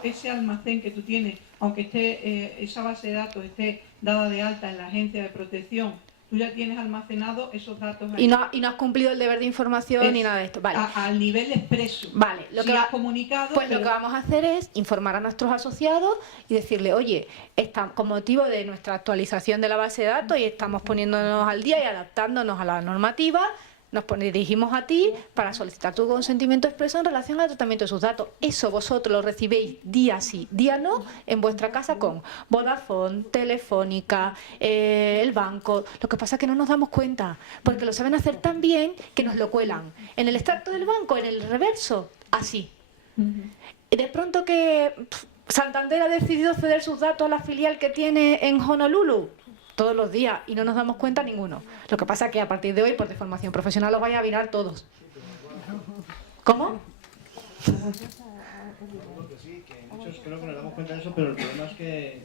ese almacén que tú tienes, aunque esté esa base de datos esté dada de alta en la agencia de protección, tú ya tienes almacenado esos datos ahí. Y no has cumplido el deber de información ni nada de esto. Vale. Al nivel expreso. Vale, lo que has comunicado. Pues lo que vamos a hacer es informar a nuestros asociados y decirle, oye, con motivo de nuestra actualización de la base de datos y estamos poniéndonos al día y adaptándonos a la normativa, nos dirigimos a ti para solicitar tu consentimiento expreso en relación al tratamiento de sus datos. Eso vosotros lo recibéis día sí, día no, en vuestra casa con Vodafone, Telefónica, el banco. Lo que pasa es que no nos damos cuenta, porque lo saben hacer tan bien que nos lo cuelan. En el extracto del banco, en el reverso, así. De pronto que Santander ha decidido ceder sus datos a la filial que tiene en Honolulu, todos los días, y no nos damos cuenta ninguno. Lo que pasa es que a partir de hoy, por deformación profesional, los vais a virar todos. ¿Cómo? Sí, que muchos creo que nos damos cuenta de eso, pero el problema es que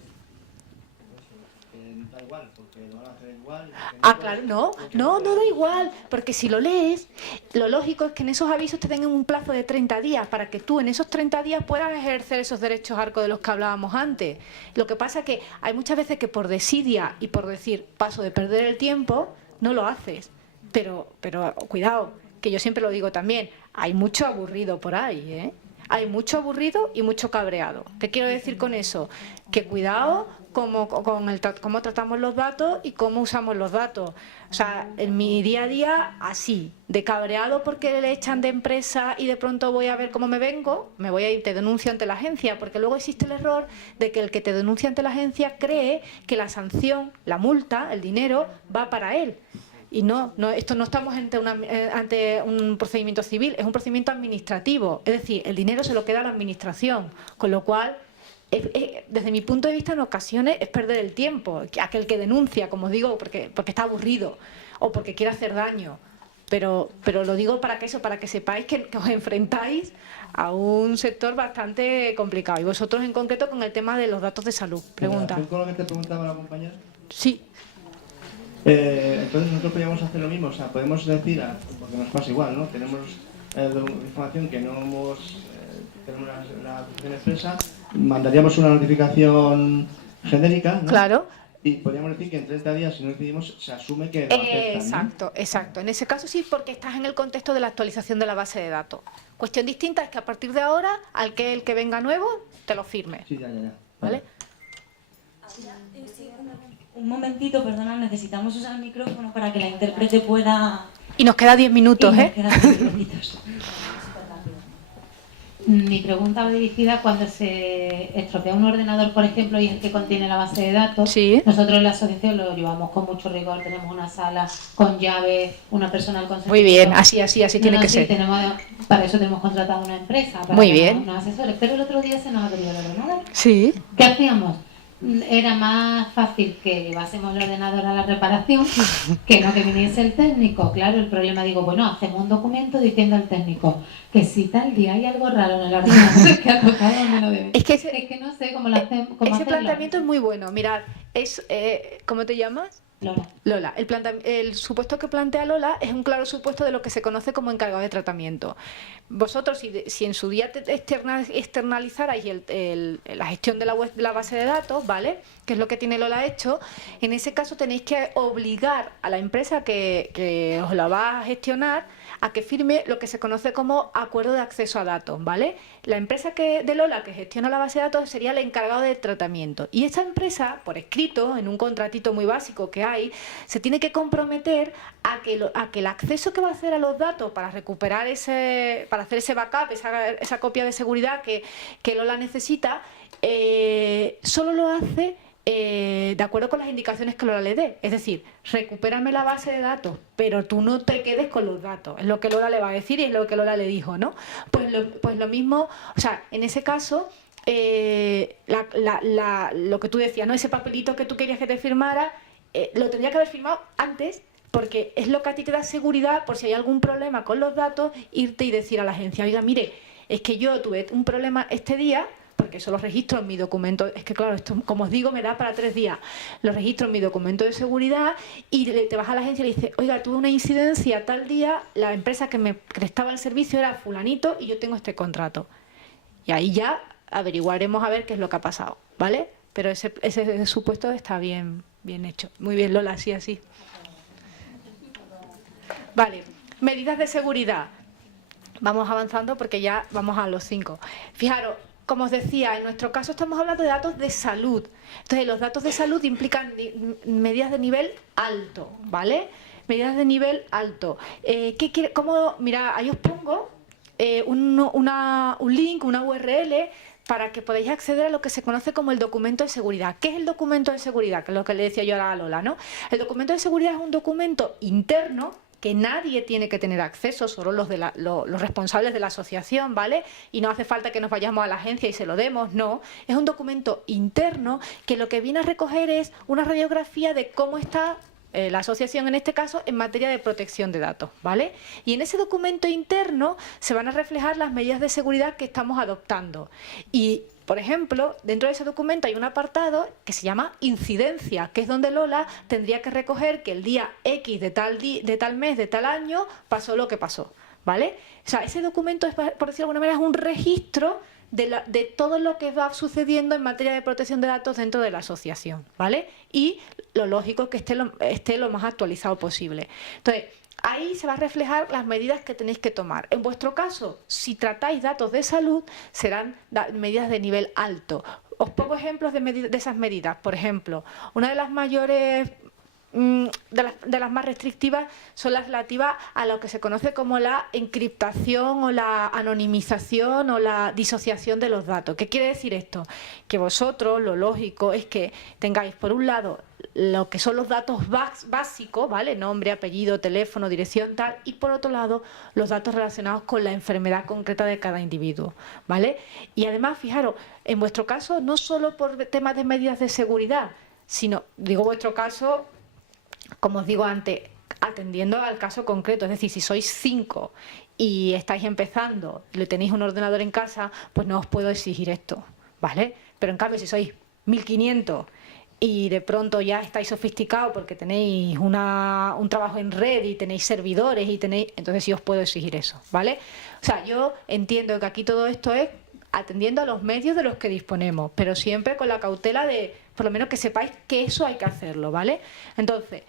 da igual, porque lo van a hacer igual. Claro, no da igual, porque si lo lees, lo lógico es que en esos avisos te den un plazo de 30 días para que tú en esos 30 días puedas ejercer esos derechos arco de los que hablábamos antes. Lo que pasa es que hay muchas veces que por desidia y por decir paso de perder el tiempo, no lo haces. Pero cuidado, que yo siempre lo digo también, hay mucho aburrido por ahí, ¿eh? Hay mucho aburrido y mucho cabreado. ¿Qué quiero decir con eso? Que cuidado cómo tratamos los datos y cómo usamos los datos. O sea, en mi día a día, así, de cabreado porque le echan de empresa y de pronto voy a ver cómo me vengo, me voy a ir, te denuncio ante la agencia, porque luego existe el error de que el que te denuncia ante la agencia cree que la sanción, la multa, el dinero, va para él. Y no, esto no estamos ante un procedimiento civil, es un procedimiento administrativo. Es decir, el dinero se lo queda a la administración, con lo cual, desde mi punto de vista, en ocasiones es perder el tiempo. Aquel que denuncia, como digo, porque está aburrido o porque quiere hacer daño. Pero lo digo para que sepáis que os enfrentáis a un sector bastante complicado. Y vosotros en concreto con el tema de los datos de salud. Pregunta. ¿En relación con lo que te preguntaba la compañera? Sí. Entonces nosotros podríamos hacer lo mismo, o sea, podemos decir, porque nos pasa igual, ¿no? Tenemos información que no tenemos la petición expresa, mandaríamos una notificación genérica, ¿no? Claro. Y podríamos decir que en 30 días, si no decidimos, se asume que lo aceptan, ¿no? Exacto. En ese caso sí, porque estás en el contexto de la actualización de la base de datos. Cuestión distinta es que a partir de ahora, el que venga nuevo, te lo firme. Sí, ya. ¿Vale? Un momentito, perdona, necesitamos usar el micrófono para que la intérprete pueda... Y nos queda 10 minutos, Y nos ¿eh? quedan 10 minutitos. Mi pregunta va dirigida cuando se estropea un ordenador, por ejemplo, y es el que contiene la base de datos. Sí. Nosotros en la asociación lo llevamos con mucho rigor, tenemos una sala con llave, una persona al Muy bien, así tiene que sí, ser. Para eso tenemos contratado una empresa, para Muy que bien. nos asesore. Pero el otro día se nos averió el ordenador. Sí. ¿Qué hacíamos? Era más fácil que llevásemos el ordenador a la reparación que no que viniese el técnico. Claro, el problema, digo, bueno, hacemos un documento diciendo al técnico que si tal día hay algo raro en el ordenador que ha tocado donde no debe. Es que Es que no sé cómo lo hacemos. ese planteamiento es muy bueno. Mirad, ¿cómo te llamas? Lola. Lola, el supuesto que plantea Lola es un claro supuesto de lo que se conoce como encargado de tratamiento. Vosotros, si en su día externalizarais la gestión de la base de datos, ¿vale?, que es lo que tiene Lola hecho, en ese caso tenéis que obligar a la empresa que os la va a gestionar a que firme lo que se conoce como acuerdo de acceso a datos, ¿vale? La empresa de Lola que gestiona la base de datos sería el encargado de tratamiento. Y esta empresa, por escrito, en un contratito muy básico que hay, se tiene que comprometer a que el acceso que va a hacer a los datos para recuperar para hacer ese backup, esa copia de seguridad que Lola necesita, solo lo hace de acuerdo con las indicaciones que Lola le dé. Es decir, recupérame la base de datos, pero tú no te quedes con los datos. Es lo que Lola le va a decir y es lo que Lola le dijo, ¿no? Pues lo mismo, o sea, en ese caso, lo que tú decías, ¿no? Ese papelito que tú querías que te firmara, lo tendría que haber firmado antes, porque es lo que a ti te da seguridad por si hay algún problema con los datos, irte y decir a la agencia, oiga, mire, es que yo tuve un problema este día, porque eso lo registro en mi documento, es que claro, esto como os digo me da para 3 días, lo registro en mi documento de seguridad y te vas a la agencia y le dices, oiga, tuve una incidencia tal día, la empresa que me prestaba el servicio era fulanito y yo tengo este contrato. Y ahí ya averiguaremos a ver qué es lo que ha pasado, ¿vale? Pero ese supuesto está bien hecho. Muy bien, Lola, así. Vale, medidas de seguridad. Vamos avanzando porque ya vamos a los 5. Fijaros, como os decía, en nuestro caso estamos hablando de datos de salud. Entonces, los datos de salud implican medidas de nivel alto, ¿vale? Medidas de nivel alto. Mira, ahí os pongo un link, una URL, para que podáis acceder a lo que se conoce como el documento de seguridad. ¿Qué es el documento de seguridad? Que es lo que le decía yo a Lola, ¿no? El documento de seguridad es un documento interno que nadie tiene que tener acceso, solo los responsables de la asociación, ¿vale? Y no hace falta que nos vayamos a la agencia y se lo demos, no. Es un documento interno que lo que viene a recoger es una radiografía de cómo está la asociación, en este caso, en materia de protección de datos, ¿vale? Y en ese documento interno se van a reflejar las medidas de seguridad que estamos adoptando. Y, por ejemplo, dentro de ese documento hay un apartado que se llama incidencia, que es donde Lola tendría que recoger que el día X de tal mes, de tal año, pasó lo que pasó, ¿vale? O sea, ese documento, por decirlo de alguna manera, es un registro de todo lo que va sucediendo en materia de protección de datos dentro de la asociación, ¿vale? Y lo lógico es que esté lo más actualizado posible. Entonces, ahí se va a reflejar las medidas que tenéis que tomar. En vuestro caso, si tratáis datos de salud, serán medidas de nivel alto. Os pongo ejemplos de esas medidas. Por ejemplo, una de las mayores, de las más restrictivas, son las relativas a lo que se conoce como la encriptación o la anonimización o la disociación de los datos. ¿Qué quiere decir esto? Que vosotros, lo lógico es que tengáis, por un lado, lo que son los datos básicos, ¿vale? Nombre, apellido, teléfono, dirección, tal, y por otro lado, los datos relacionados con la enfermedad concreta de cada individuo, ¿vale? Y además, fijaros, en vuestro caso, no solo por temas de medidas de seguridad, sino, digo vuestro caso, como os digo antes, atendiendo al caso concreto, es decir, si sois 5 y estáis empezando, le tenéis un ordenador en casa, pues no os puedo exigir esto, ¿vale? Pero en cambio, si sois 1500 y de pronto ya estáis sofisticados porque tenéis un trabajo en red y tenéis servidores y entonces sí os puedo exigir eso, ¿vale? O sea, yo entiendo que aquí todo esto es atendiendo a los medios de los que disponemos, pero siempre con la cautela de, por lo menos que sepáis que eso hay que hacerlo, ¿vale? Entonces,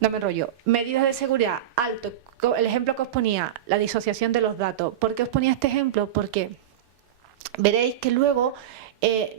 no me enrollo. Medidas de seguridad, alto. El ejemplo que os ponía, la disociación de los datos. ¿Por qué os ponía este ejemplo? Porque veréis que luego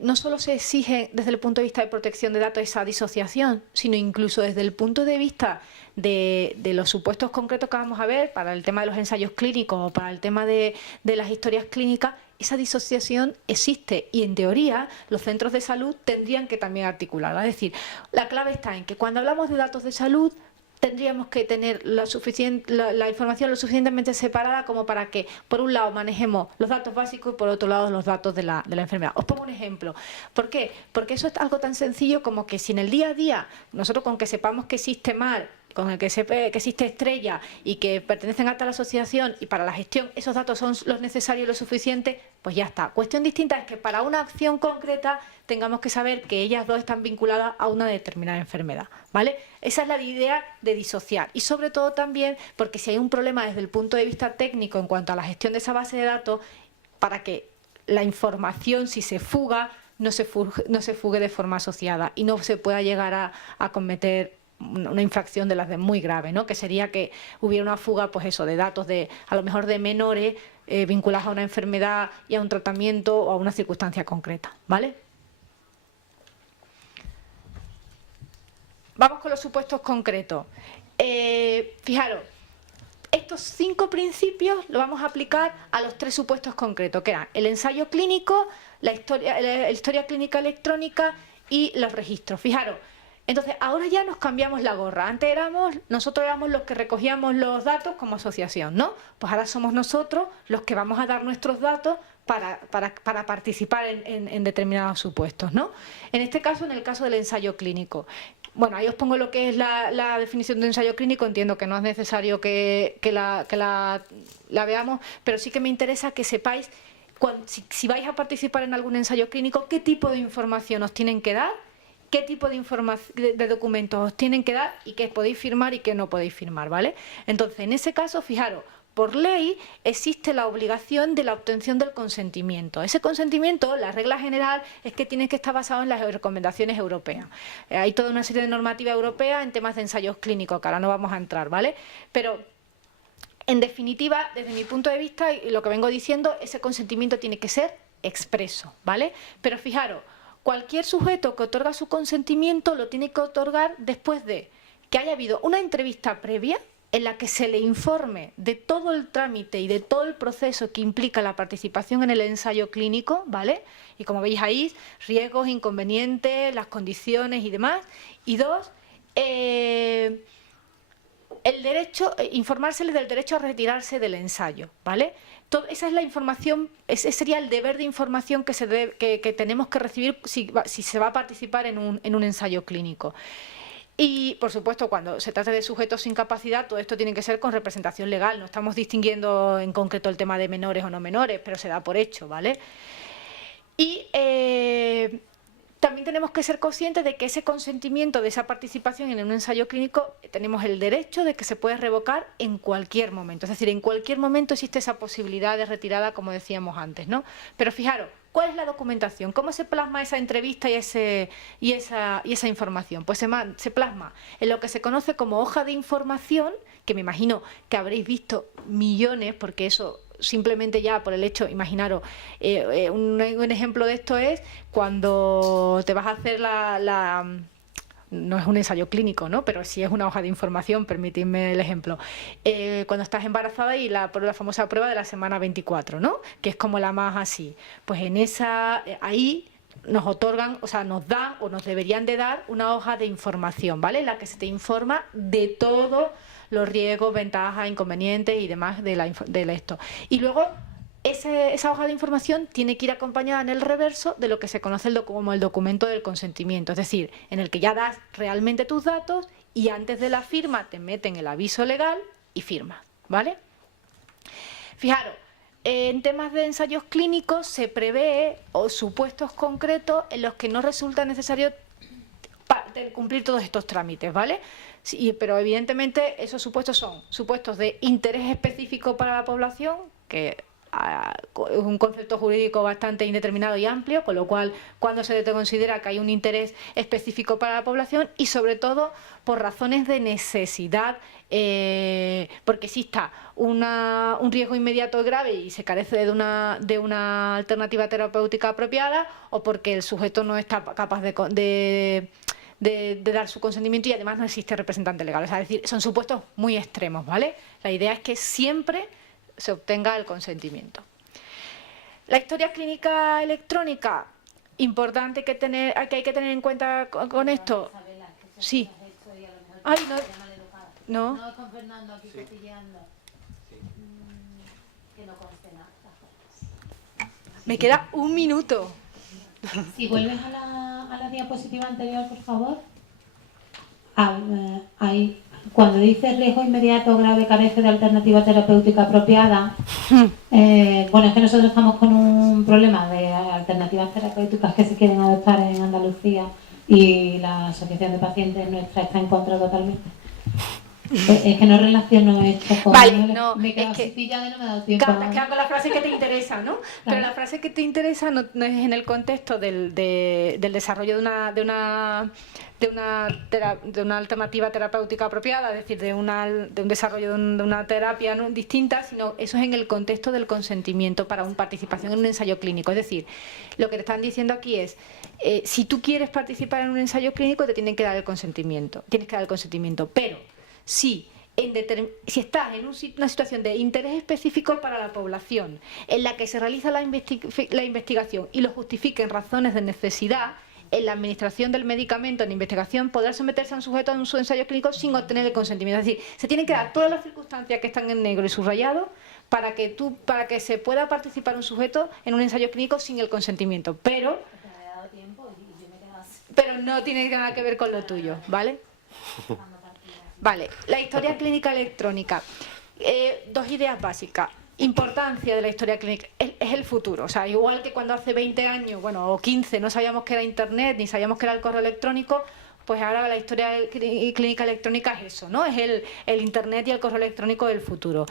no solo se exige desde el punto de vista de protección de datos esa disociación, sino incluso desde el punto de vista de los supuestos concretos que vamos a ver para el tema de los ensayos clínicos o para el tema de las historias clínicas, esa disociación existe y en teoría los centros de salud tendrían que también articularla. Es decir, la clave está en que cuando hablamos de datos de salud tendríamos que tener la información lo suficientemente separada como para que, por un lado, manejemos los datos básicos y, por otro lado, los datos de la enfermedad. Os pongo un ejemplo. ¿Por qué? Porque eso es algo tan sencillo como que si en el día a día, nosotros con que sepamos que existe mar, con el que existe estrella y que pertenecen a tal asociación y para la gestión esos datos son los necesarios y lo suficiente, pues ya está. Cuestión distinta es que para una acción concreta tengamos que saber que ellas dos están vinculadas a una determinada enfermedad, ¿vale? Esa es la idea de disociar y sobre todo también porque si hay un problema desde el punto de vista técnico en cuanto a la gestión de esa base de datos, para que la información, si se fuga, no se fugue de forma asociada y no se pueda llegar a cometer una infracción de las de muy grave, ¿no? Que sería que hubiera una fuga, pues eso, de datos a lo mejor de menores vinculados a una enfermedad y a un tratamiento o a una circunstancia concreta, ¿vale? Vamos con los supuestos concretos. Fijaros, estos 5 principios los vamos a aplicar a los 3 supuestos concretos, que eran el ensayo clínico, la historia clínica electrónica y los registros. Fijaros, entonces ahora ya nos cambiamos la gorra. Antes nosotros éramos los que recogíamos los datos como asociación, ¿no? Pues ahora somos nosotros los que vamos a dar nuestros datos para participar en determinados supuestos, ¿no? En este caso, en el caso del ensayo clínico. Bueno, ahí os pongo lo que es la definición de ensayo clínico. Entiendo que no es necesario que la veamos, pero sí que me interesa que sepáis, si vais a participar en algún ensayo clínico, qué tipo de información os tienen que dar, qué tipo de documentos os tienen que dar y qué podéis firmar y qué no podéis firmar, ¿vale? Entonces, en ese caso, fijaros, por ley existe la obligación de la obtención del consentimiento. Ese consentimiento, la regla general, es que tiene que estar basado en las recomendaciones europeas. Hay toda una serie de normativa europea en temas de ensayos clínicos, que ahora no vamos a entrar, ¿vale? Pero, en definitiva, desde mi punto de vista, y lo que vengo diciendo, ese consentimiento tiene que ser expreso, ¿vale? Pero fijaros, cualquier sujeto que otorga su consentimiento lo tiene que otorgar después de que haya habido una entrevista previa en la que se le informe de todo el trámite y de todo el proceso que implica la participación en el ensayo clínico, ¿vale? Y como veis ahí, riesgos, inconvenientes, informales y demás. Y 2, informársele del derecho a retirarse del ensayo, ¿vale? Esa es la información, ese sería el deber de información que tenemos que recibir si se va a participar en un ensayo clínico. Y, por supuesto, cuando se trata de sujetos sin capacidad, todo esto tiene que ser con representación legal. No estamos distinguiendo en concreto el tema de menores o no menores, pero se da por hecho, ¿vale? Y también tenemos que ser conscientes de que ese consentimiento de esa participación en un ensayo clínico tenemos el derecho de que se puede revocar en cualquier momento. Es decir, en cualquier momento existe esa posibilidad de retirada, como decíamos antes, ¿no? Pero fijaros, ¿cuál es la documentación? ¿Cómo se plasma esa entrevista y esa información? Pues se plasma en lo que se conoce como hoja de información, que me imagino que habréis visto millones, porque eso simplemente ya por el hecho, imaginaros, un ejemplo de esto es cuando te vas a hacer no es un ensayo clínico, ¿no? Pero sí es una hoja de información, permitidme el ejemplo. Cuando estás embarazada y la famosa prueba de la semana 24, ¿no? Que es como la más así. Pues ahí nos otorgan, o sea, nos dan o nos deberían de dar una hoja de información, ¿vale? En la que se te informa de todo los riesgos, ventajas, inconvenientes y demás de esto. Y luego esa hoja de información tiene que ir acompañada en el reverso de lo que se conoce como el documento del consentimiento, es decir, en el que ya das realmente tus datos y antes de la firma te meten el aviso legal y firmas, ¿vale? Fijaros, en temas de ensayos clínicos se prevé supuestos concretos en los que no resulta necesario cumplir todos estos trámites, ¿vale? Sí, pero evidentemente esos supuestos son supuestos de interés específico para la población, que un concepto jurídico bastante indeterminado y amplio, con lo cual cuando se te considera que hay un interés específico para la población y sobre todo por razones de necesidad, porque exista un riesgo inmediato y grave y se carece de una alternativa terapéutica apropiada, o porque el sujeto no está capaz de dar su consentimiento y además no existe representante legal. O sea, es decir, son supuestos muy extremos, ¿vale? La idea es que siempre se obtenga el consentimiento. La historia clínica electrónica, importante que hay que tener en cuenta con esto. Sí. Ay, no. No, con Fernando aquí cotilleando. Que no conste nada. Me queda un minuto. Si vuelves a la diapositiva anterior, por favor. Ahí, cuando dice riesgo inmediato grave carece de alternativa terapéutica apropiada, bueno, es que nosotros estamos con un problema de alternativas terapéuticas que se quieren adoptar en Andalucía y la Asociación de Pacientes nuestra está en contra totalmente. Es que no relaciono esto con... Vale, no, me he quedado es que... así pillada y no me ha dado tiempo. Claro, te has quedado con la frase que te interesa, ¿no? Claro. Pero la frase que te interesa no es en el contexto del desarrollo de una alternativa terapéutica apropiada, es decir, de un desarrollo de una terapia distinta, sino eso es en el contexto del consentimiento para una participación en un ensayo clínico. Es decir, lo que te están diciendo aquí es, si tú quieres participar en un ensayo clínico, te tienen que dar el consentimiento, pero si estás en una situación de interés específico para la población, en la que se realiza la investigación y lo justifiquen razones de necesidad, en la administración del medicamento en investigación podrá someterse a un sujeto en su ensayo clínico sin obtener el consentimiento. Es decir, se tienen que dar todas las circunstancias que están en negro y subrayado para que se pueda participar un sujeto en un ensayo clínico sin el consentimiento. Pero no tiene nada que ver con lo tuyo, ¿vale? Vale, la historia clínica electrónica. Dos ideas básicas. Importancia de la historia clínica es el futuro. O sea, igual que cuando hace 20 años, bueno, o 15, no sabíamos qué era Internet, ni sabíamos qué era el correo electrónico, pues ahora la historia clínica electrónica es eso, ¿no? Es el Internet y el correo electrónico del futuro.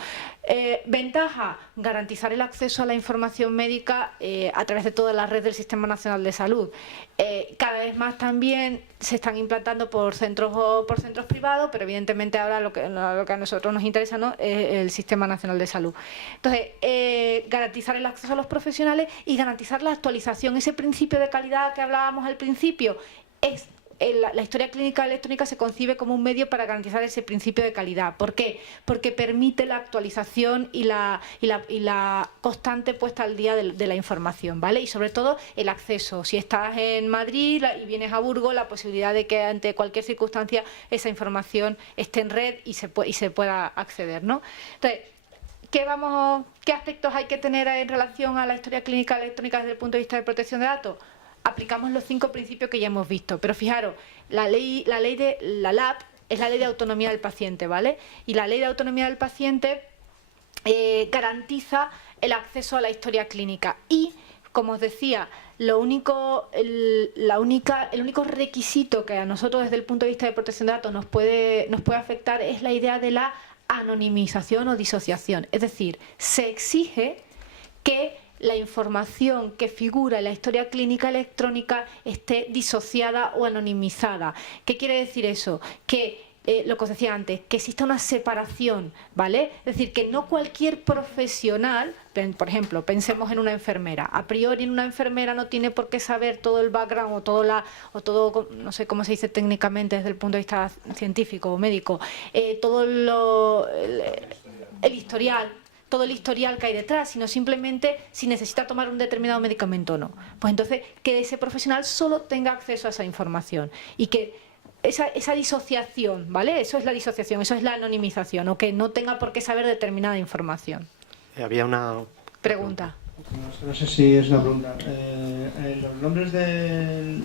Ventaja, garantizar el acceso a la información médica a través de toda la red del Sistema Nacional de Salud. Cada vez más también se están implantando por centros privados, pero evidentemente ahora lo que a nosotros nos interesa, ¿no?, es el Sistema Nacional de Salud. Entonces, garantizar el acceso a los profesionales y garantizar la actualización. Ese principio de calidad que hablábamos al principio es... La historia clínica electrónica se concibe como un medio para garantizar ese principio de calidad. ¿Por qué? Porque permite la actualización y la constante puesta al día de la información, ¿vale? Y sobre todo el acceso. Si estás en Madrid y vienes a Burgos, la posibilidad de que ante cualquier circunstancia esa información esté en red y se pueda acceder, ¿no? Entonces, ¿qué aspectos hay que tener en relación a la historia clínica electrónica desde el punto de vista de protección de datos? Aplicamos los 5 principios que ya hemos visto, pero fijaros, la ley de la LAP es la ley de autonomía del paciente, ¿vale? Y la ley de autonomía del paciente garantiza el acceso a la historia clínica y, como os decía, el único requisito que a nosotros desde el punto de vista de protección de datos nos puede afectar es la idea de la anonimización o disociación, es decir, se exige que la información que figura en la historia clínica electrónica esté disociada o anonimizada. ¿Qué quiere decir eso? Que, lo que os decía antes, que exista una separación, ¿vale? Es decir, que no cualquier profesional, por ejemplo, pensemos en una enfermera. A priori una enfermera no tiene por qué saber todo el background o todo, no sé cómo se dice técnicamente desde el punto de vista científico o médico, todo el historial, todo el historial que hay detrás, sino simplemente si necesita tomar un determinado medicamento o no. Pues entonces que ese profesional solo tenga acceso a esa información y que esa disociación, ¿vale? Eso es la disociación, eso es la anonimización, o que no tenga por qué saber determinada información. Había una pregunta. No sé si es una pregunta. Los nombres de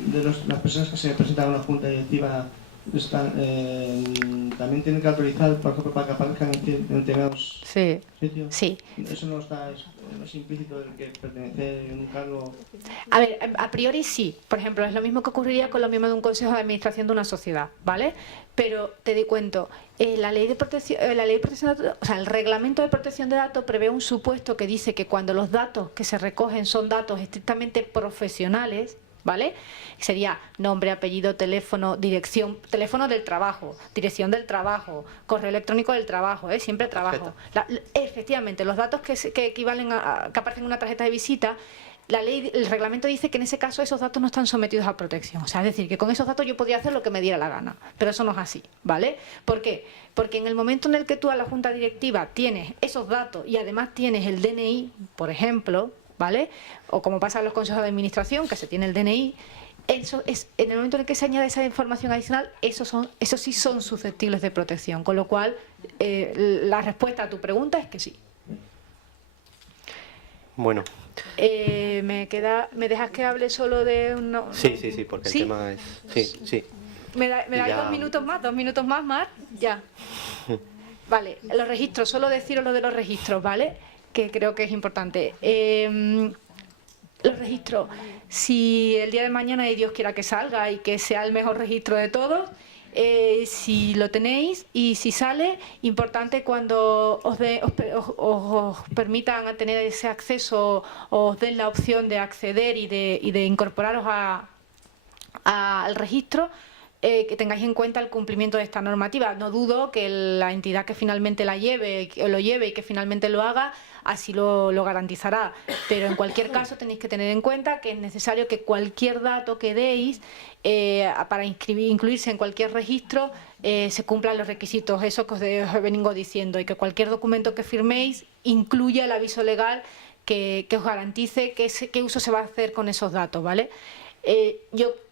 las personas que se presentan a una junta directiva también tienen que autorizar, por ejemplo, para que aparezcan en determinados Sí, sitios. sí. Eso no es implícito del que pertenece en un cargo. A ver, a priori sí. Por ejemplo, es lo mismo que ocurriría con los miembros de un consejo de administración de una sociedad, ¿vale? Pero te di cuento, la ley de protección de datos, o sea, el reglamento de protección de datos prevé un supuesto que dice que cuando los datos que se recogen son datos estrictamente profesionales, ¿vale? Sería nombre, apellido, teléfono, dirección, teléfono del trabajo, dirección del trabajo, correo electrónico del trabajo, siempre trabajo. Efectivamente, los datos que equivalen que aparecen en una tarjeta de visita, la ley, el reglamento dice que en ese caso esos datos no están sometidos a protección. O sea, es decir, que con esos datos yo podría hacer lo que me diera la gana. Pero eso no es así, ¿vale? ¿Por qué? Porque en el momento en el que tú a la junta directiva tienes esos datos y además tienes el DNI, por ejemplo, ¿vale? O como pasa en los consejos de administración, que se tiene el DNI, eso es, en el momento en el que se añade esa información adicional, esos sí son susceptibles de protección. Con lo cual, la respuesta a tu pregunta es que sí. Bueno. ¿Me dejas que hable solo de uno? Sí, porque ¿Sí? el tema es... Sí. ¿Me dais Ya. 2 minutos más? ¿2 minutos más, Mar? Ya. Vale, los registros, solo deciros lo de los registros, ¿vale? Que creo que es importante. Los registros, si el día de mañana y Dios quiera que salga y que sea el mejor registro de todos, si lo tenéis y si sale, importante cuando os permitan tener ese acceso, os den la opción de acceder y de incorporaros al registro, que tengáis en cuenta el cumplimiento de esta normativa. No dudo que la entidad que finalmente lo lleve y que finalmente lo haga, así lo garantizará. Pero en cualquier caso tenéis que tener en cuenta que es necesario que cualquier dato que deis para incluirse en cualquier registro se cumplan los requisitos, eso que os vengo diciendo, y que cualquier documento que firméis incluya el aviso legal que os garantice qué uso se va a hacer con esos datos, ¿vale?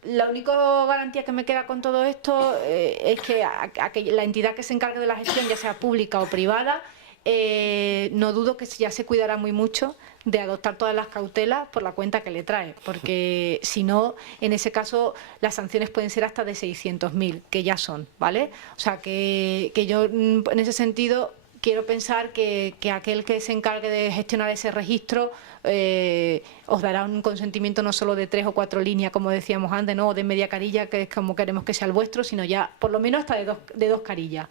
La única garantía que me queda con todo esto es que la entidad que se encargue de la gestión, ya sea pública o privada, no dudo que ya se cuidará muy mucho de adoptar todas las cautelas por la cuenta que le trae, porque si no, en ese caso las sanciones pueden ser hasta de 600.000, que ya son, ¿vale? O sea que yo en ese sentido quiero pensar que aquel que se encargue de gestionar ese registro os dará un consentimiento no solo de 3 o 4 líneas, como decíamos antes, ¿no? O de media carilla, que es como queremos que sea el vuestro, sino ya por lo menos hasta de dos carillas.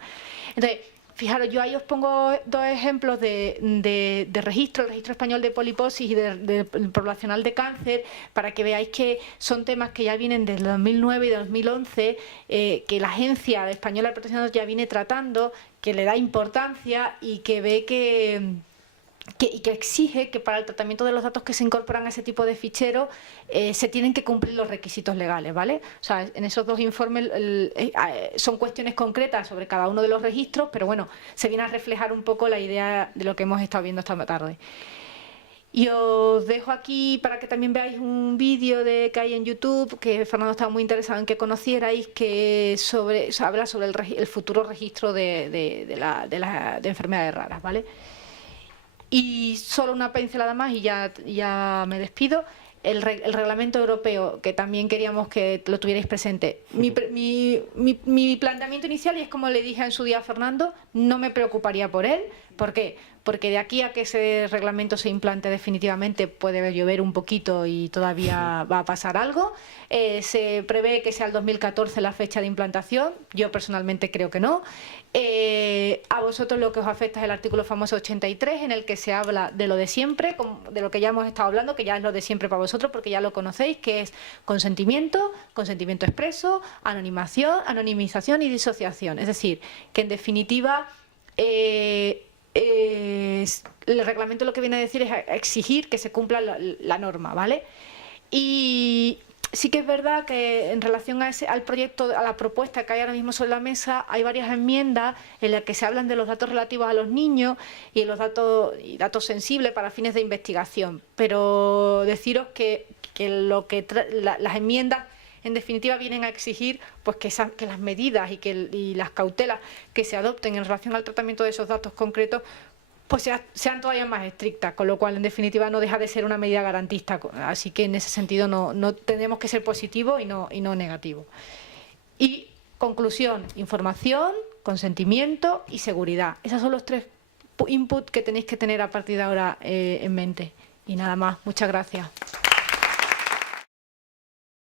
Entonces, fijaros, yo ahí os pongo 2 ejemplos de registro, el registro español de poliposis y del poblacional de cáncer, para que veáis que son temas que ya vienen desde 2009 y 2011, que la Agencia Española de Protección de Datos ya viene tratando, que le da importancia y que ve que exige que para el tratamiento de los datos que se incorporan a ese tipo de ficheros se tienen que cumplir los requisitos legales, ¿vale? O sea, en esos 2 informes son cuestiones concretas sobre cada uno de los registros, pero bueno, se viene a reflejar un poco la idea de lo que hemos estado viendo esta tarde. Y os dejo aquí para que también veáis un vídeo que hay en YouTube, que Fernando estaba muy interesado en que conocierais, que habla sobre el futuro registro de enfermedades raras, ¿vale? Y solo una pincelada más y ya me despido. El reglamento europeo, que también queríamos que lo tuvierais presente. Mi planteamiento inicial, y es como le dije en su día a Fernando, no me preocuparía por él. ¿Por qué? Porque de aquí a que ese reglamento se implante definitivamente puede llover un poquito y todavía va a pasar algo. Se prevé que sea el 2014 la fecha de implantación. Yo personalmente creo que no. A vosotros lo que os afecta es el artículo famoso 83, en el que se habla de lo de siempre, de lo que ya hemos estado hablando, que ya es lo de siempre para vosotros porque ya lo conocéis, que es consentimiento expreso, anonimización y disociación. Es decir, que en definitiva el reglamento lo que viene a decir es a exigir que se cumpla la norma, ¿vale? Y sí que es verdad que en relación al proyecto, a la propuesta que hay ahora mismo sobre la mesa, hay varias enmiendas en las que se hablan de los datos relativos a los niños y los datos sensibles para fines de investigación. Pero deciros que las enmiendas en definitiva vienen a exigir pues que las medidas y las cautelas que se adopten en relación al tratamiento de esos datos concretos pues sean todavía más estrictas, con lo cual en definitiva no deja de ser una medida garantista, así que en ese sentido no tenemos que ser positivos y no negativos. Y Conclusión, información, consentimiento y seguridad. Esos son los 3 inputs que tenéis que tener a partir de ahora en mente. Y nada más, muchas gracias.